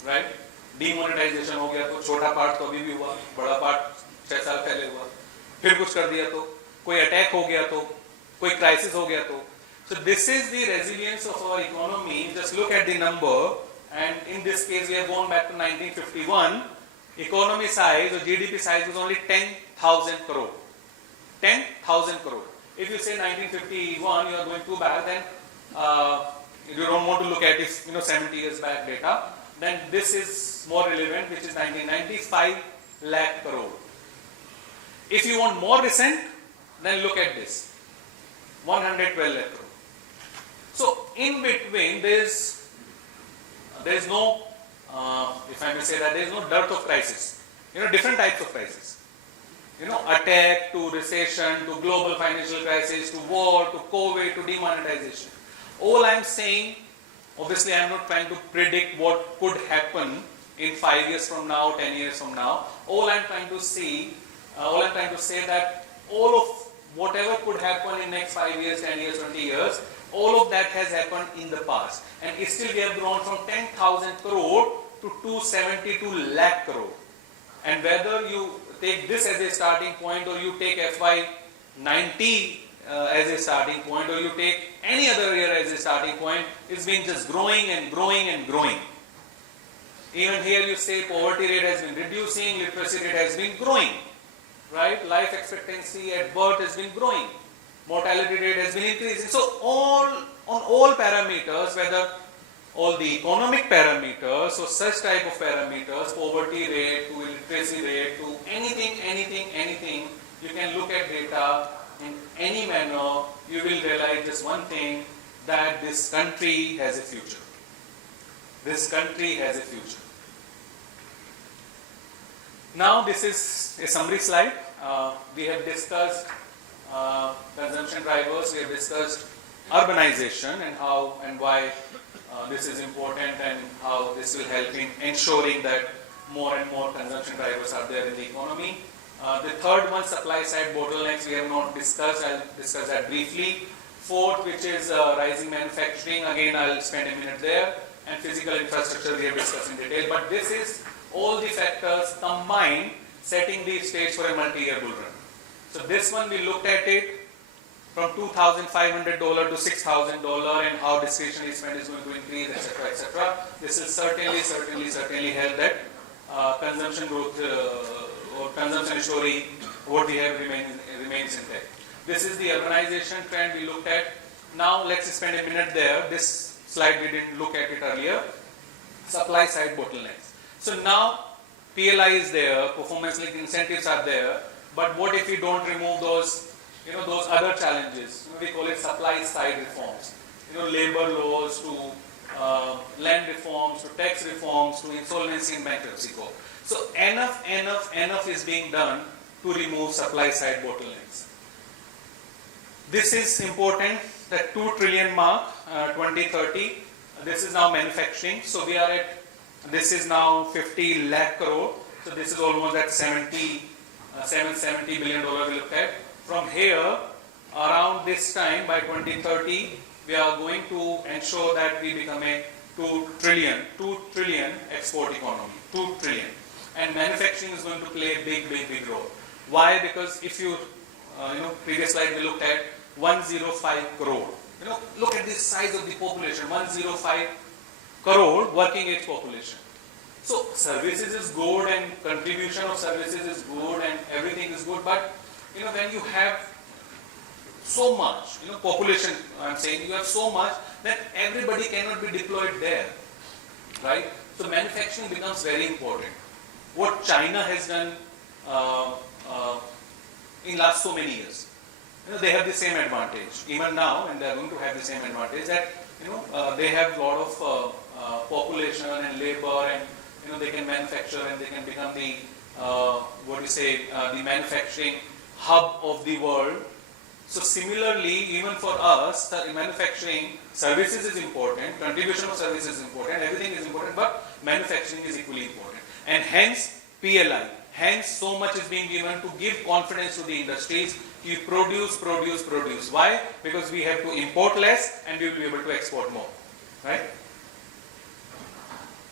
right? Demonetization हो गया तो, छोटा part तो अभी भी हुआ, बड़ा पार्ट 6 साल पहले हुआ, फिर कुछ कर दिया तो, कोई अटैक हो गया तो, कोई क्राइसिस हो गया तो. So this is the resilience of our economy. Just look at the number, and in this case we have gone back to 1951. Economy size or GDP size was only 10,000 crore. 10,000 crore. If you say 1951, you are going too back, then you don't want to look at if 70 years back data. Then this is more relevant, which is 1995 lakh crore. If you want more recent, then look at this, 112 lakh crore. So in between, there is no, if I may say that, there is no dearth of crisis. Different types of crisis. Attack to recession to global financial crisis to war to COVID to demonetization. All I am saying, obviously I am not trying to predict what could happen in 5 years from now, 10 years from now. All I am trying to say that all of whatever could happen in next 5 years, 10 years, 20 years, all of that has happened in the past. And still we have grown from 10,000 crore to 272 lakh crore. And whether you take this as a starting point or you take FY90 as a starting point or you take any other year as a starting point, it's been just growing and growing and growing. Even here you say poverty rate has been reducing, literacy rate has been growing, right? Life expectancy at birth has been growing, mortality rate has been increasing. So on all parameters, whether all the economic parameters or such type of parameters, poverty rate to literacy rate to anything, you can look at data in any manner, you will realize just one thing, that this country has a future. This country has a future. Now this is a summary slide. We have discussed consumption drivers, we have discussed urbanization and how and why this is important and how this will help in ensuring that more and more consumption drivers are there in the economy. The third one, supply side bottlenecks, we have not discussed. I'll discuss that briefly. Fourth, which is rising manufacturing, again I'll spend a minute there. And physical infrastructure we have discussed in detail. But this is all the factors combined setting the stage for a multi-year bull run. So this one we looked at it from $2,500 to $6,000 and how discretionary spend is going to increase, etc., etc. This is certainly help that consumption growth or consumption story, what we have remains intact. This is the urbanization trend we looked at. Now let's spend a minute there. This slide we didn't look at it earlier. Supply side bottlenecks. So now PLI is there, performance linked incentives are there, but what if we don't remove those those other challenges? We call it supply side reforms. Labor laws to land reforms to tax reforms to insolvency and bankruptcy code. So enough is being done to remove supply side bottlenecks. This is important, the 2 trillion mark, 2030. This is now manufacturing. So we are at, this is now 50 lakh crore. So this is almost at $770 billion we look at. From here, around this time, by 2030, we are going to ensure that we become a 2 trillion export economy. 2 trillion. And manufacturing is going to play a big role. Why? Because if you, previous slide we looked at 105 crore. Look at the size of the population, 105 crore working age population. So services is good and contribution of services is good and everything is good, but when you have so much, population, I'm saying you have so much, that everybody cannot be deployed there, right? So manufacturing becomes very important. What China has done in last so many years, they have the same advantage even now, and they are going to have the same advantage that they have a lot of population and labor, and they can manufacture and they can become the the manufacturing hub of the world. So similarly, even for us, the manufacturing services is important, contribution of services is important, everything is important, but manufacturing is equally important. And hence PLI, hence so much is being given to give confidence to the industries. You produce. Why? Because we have to import less and we will be able to export more, right?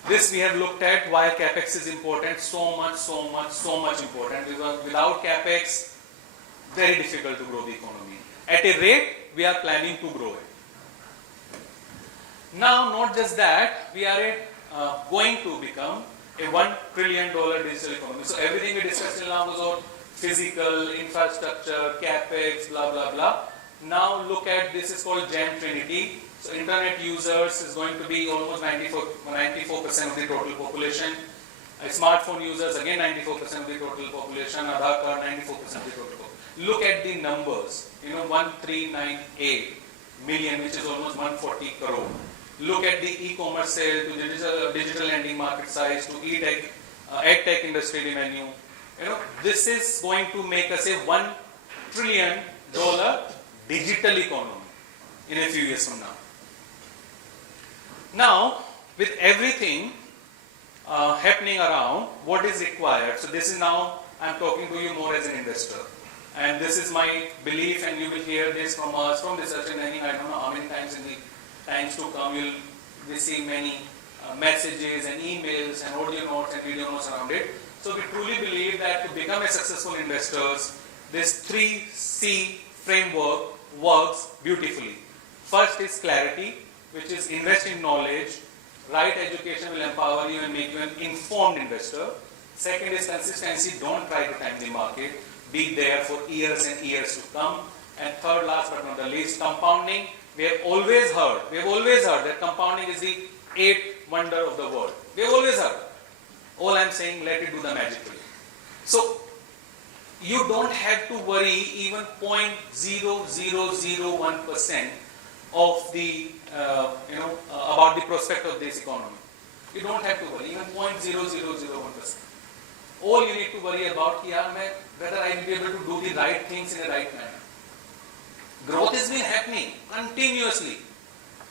This we have looked at why capex is important, so much important, because without capex, very difficult to grow the economy. At a rate, we are planning to grow it. Now, not just that, we are going to become a $1 trillion digital economy. So everything we discussed till now was about physical, infrastructure, capex, blah, blah, blah. Now look at, this is called Gem Trinity. So internet users is going to be almost 94% of the total population. Smartphone users, again 94% of the total population. Aadhaar card, 94% of the total population. Look at the numbers, 1398 million, which is almost 140 crore. Look at the e-commerce sale to digital lending market size to edtech industry revenue. This is going to make us a $1 trillion digital economy in a few years from now. Now, with everything happening around, what is required? So this is now, I'm talking to you more as an investor. And this is my belief, and you will hear this from us, from ResearchAndRanking. I don't know how many times in the times to come you'll receive many messages and emails and audio notes and video notes around it. So we truly believe that to become a successful investors, this 3C framework works beautifully. First is clarity, which is invest in knowledge. Right education will empower you and make you an informed investor. Second is consistency. Don't try to time the market. Be there for years and years to come. And third, last but not the least, compounding. We have always heard that compounding is the eighth wonder of the world. We have always heard. All I'm saying, let it do the magic for you. So, you don't have to worry even 0.0001% of the, about the prospect of this economy. You don't have to worry, even 0.0001%. All you need to worry about is whether I will be able to do the right things in the right manner. Growth has been happening continuously.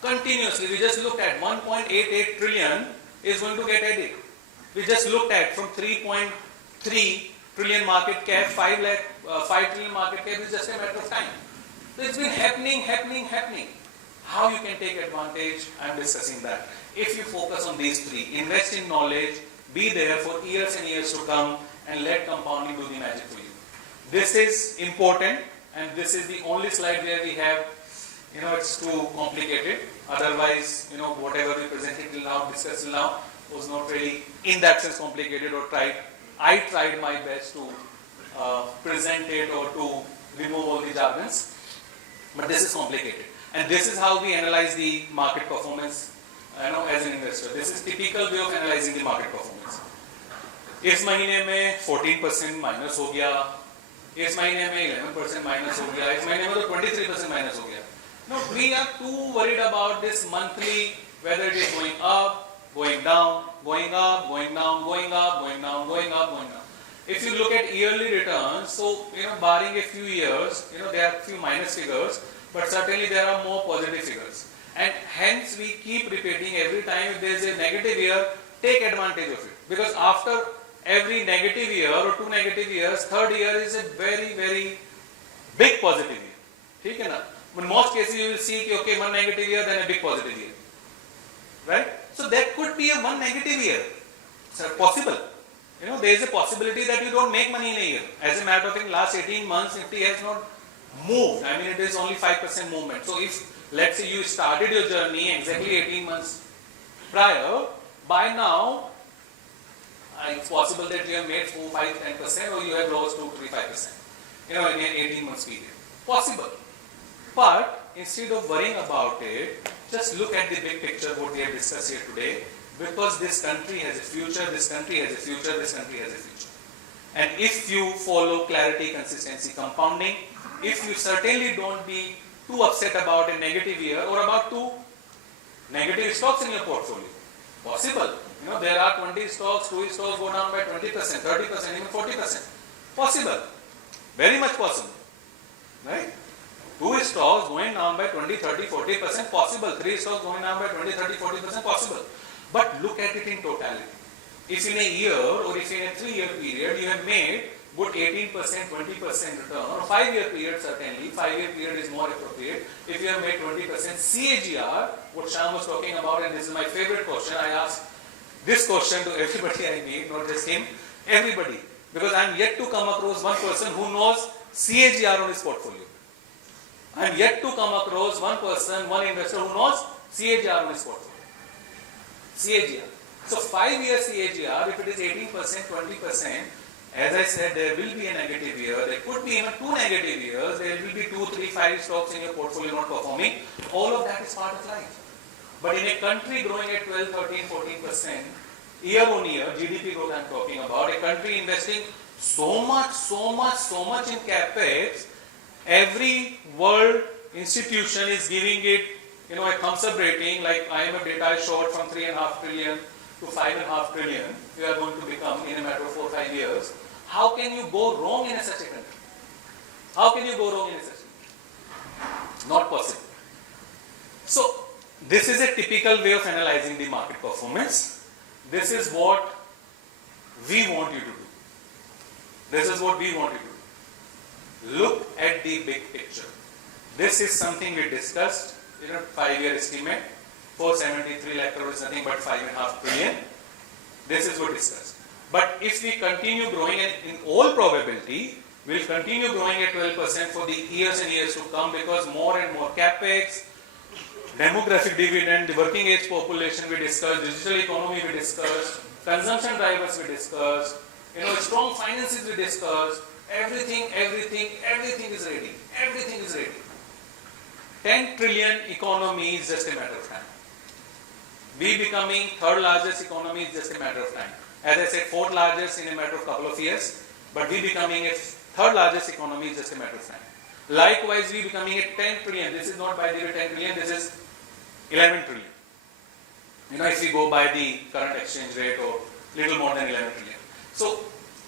We just looked at 1.88 trillion is going to get added. We just looked at from 3.3 trillion market cap, 5 trillion market cap is just a matter of time. So it's been happening. How you can take advantage, I'm discussing that. If you focus on these three, invest in knowledge, be there for years and years to come, and let compounding do the magic for you. This is important, and this is the only slide where we have, it's too complicated. Otherwise, whatever we presented till now, discussed till now, was not really in that sense complicated or I tried my best to present it or to remove all the jargons. But this is complicated. And this is how we analyze the market performance as an investor. This is typical way of analyzing the market performance. इस महीने में 14% minus हो गया, इस महीने में 11% minus हो गया, इस महीने में तो 23% माइनस हो गया. No, we are too worried about this monthly, whether it is going up, going down, going up, going down, going up, going down, going up, going down. If you look at yearly returns, so barring a few years, there are few minus figures, but certainly there are more positive figures. And hence we keep repeating every time if there is a negative year, take advantage of it. Because after every negative year or 2 negative years, third year is a very, very big positive year. ठीक है ना? In most cases you will see okay, 1 negative year, then a big positive year. Right? So there could be a 1 negative year. It's possible. There is a possibility that you don't make money in a year. As a matter of fact, last 18 months, Nifty has not moved. I mean, it is only 5% movement. So if, let's say you started your journey exactly 18 months prior, by now, it's possible that you have made 4, 5, 10% or you have lost 2, 3, 5%. In an 18 months period. Possible. But instead of worrying about it, just look at the big picture, what we have discussed here today. Because this country has a future, this country has a future, this country has a future. And if you follow clarity, consistency, compounding, if you certainly don't be too upset about a negative year or about 2 negative stocks in your portfolio, possible. There are 20 stocks, 2 stocks go down by 20%, 30%, even 40%. Possible. Very much possible. Right? 2 stocks going down by 20, 30, 40% possible. 3 stocks going down by 20, 30, 40% possible. But look at it in totality. If in a year or if in a 3-year period you have made good 18%, 20% return, or 5-year period certainly, 5-year period is more appropriate. If you have made 20% CAGR, what Shyam was talking about, and this is my favorite question, I ask this question to everybody I meet, not just him, everybody. Because I am yet to come across one person who knows CAGR on his portfolio. I am yet to come across one person, one investor who knows CAGR on his portfolio. CAGR. So 5-year CAGR, if it is 18%, 20%, as I said, there will be a negative year. There could be even 2 negative years. There will be 2, 3, 5 stocks in your portfolio not performing. All of that is part of life. But in a country growing at 12, 13, 14%, year on year, GDP growth I am talking about, a country investing so much in capex, every world institution is giving it, a thumbs up rating, like IMF data is short from 3.5 trillion to 5.5 trillion, you are going to become in a matter of 4 or 5 years. How can you go wrong in such a country? How can you go wrong in such a country? Not possible. So, this is a typical way of analyzing the market performance. This is what we want you to do. This is what we want you to do. Look at the big picture. This is something we discussed, 5-year estimate. 473 lakh crore is nothing but 5.5 trillion. This is what discussed. But if we continue growing, and in all probability, we will continue growing at 12% for the years and years to come, because more and more capex, demographic dividend, the working age population we discussed, digital economy we discussed, consumption drivers we discussed, strong finances we discussed, everything is ready. Everything is ready. 10 trillion economy is just a matter of time. We becoming 3rd largest economy is just a matter of time. As I said, 4th largest in a matter of couple of years, but we becoming a 3rd largest economy is just a matter of time. Likewise, we becoming a 10 trillion. This is not by the way 10 trillion, this is 11 trillion. If we go by the current exchange rate, or little more than 11 trillion. So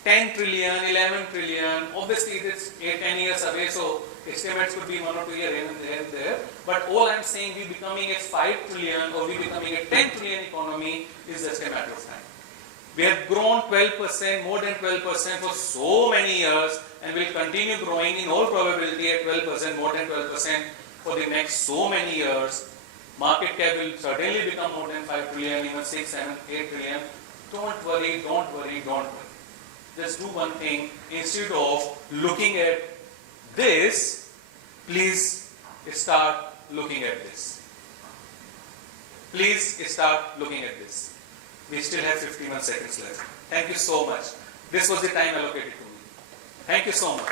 10 trillion, 11 trillion, obviously it is 8-10 years away, so estimates could be 1 or 2 years here and there. But all I am saying, we becoming a 5 trillion or we becoming a 10 trillion economy is just a matter of time. We have grown 12%, more than 12% for so many years, and will continue growing in all probability at 12%, more than 12% for the next so many years. Market cap will certainly become more than 5 trillion, even 6, 7, 8 trillion. Don't worry. Just do one thing. Instead of looking at this, please start looking at this. Please start looking at this. We still have 51 seconds left. Thank you so much. This was the time allocated to me. Thank you so much.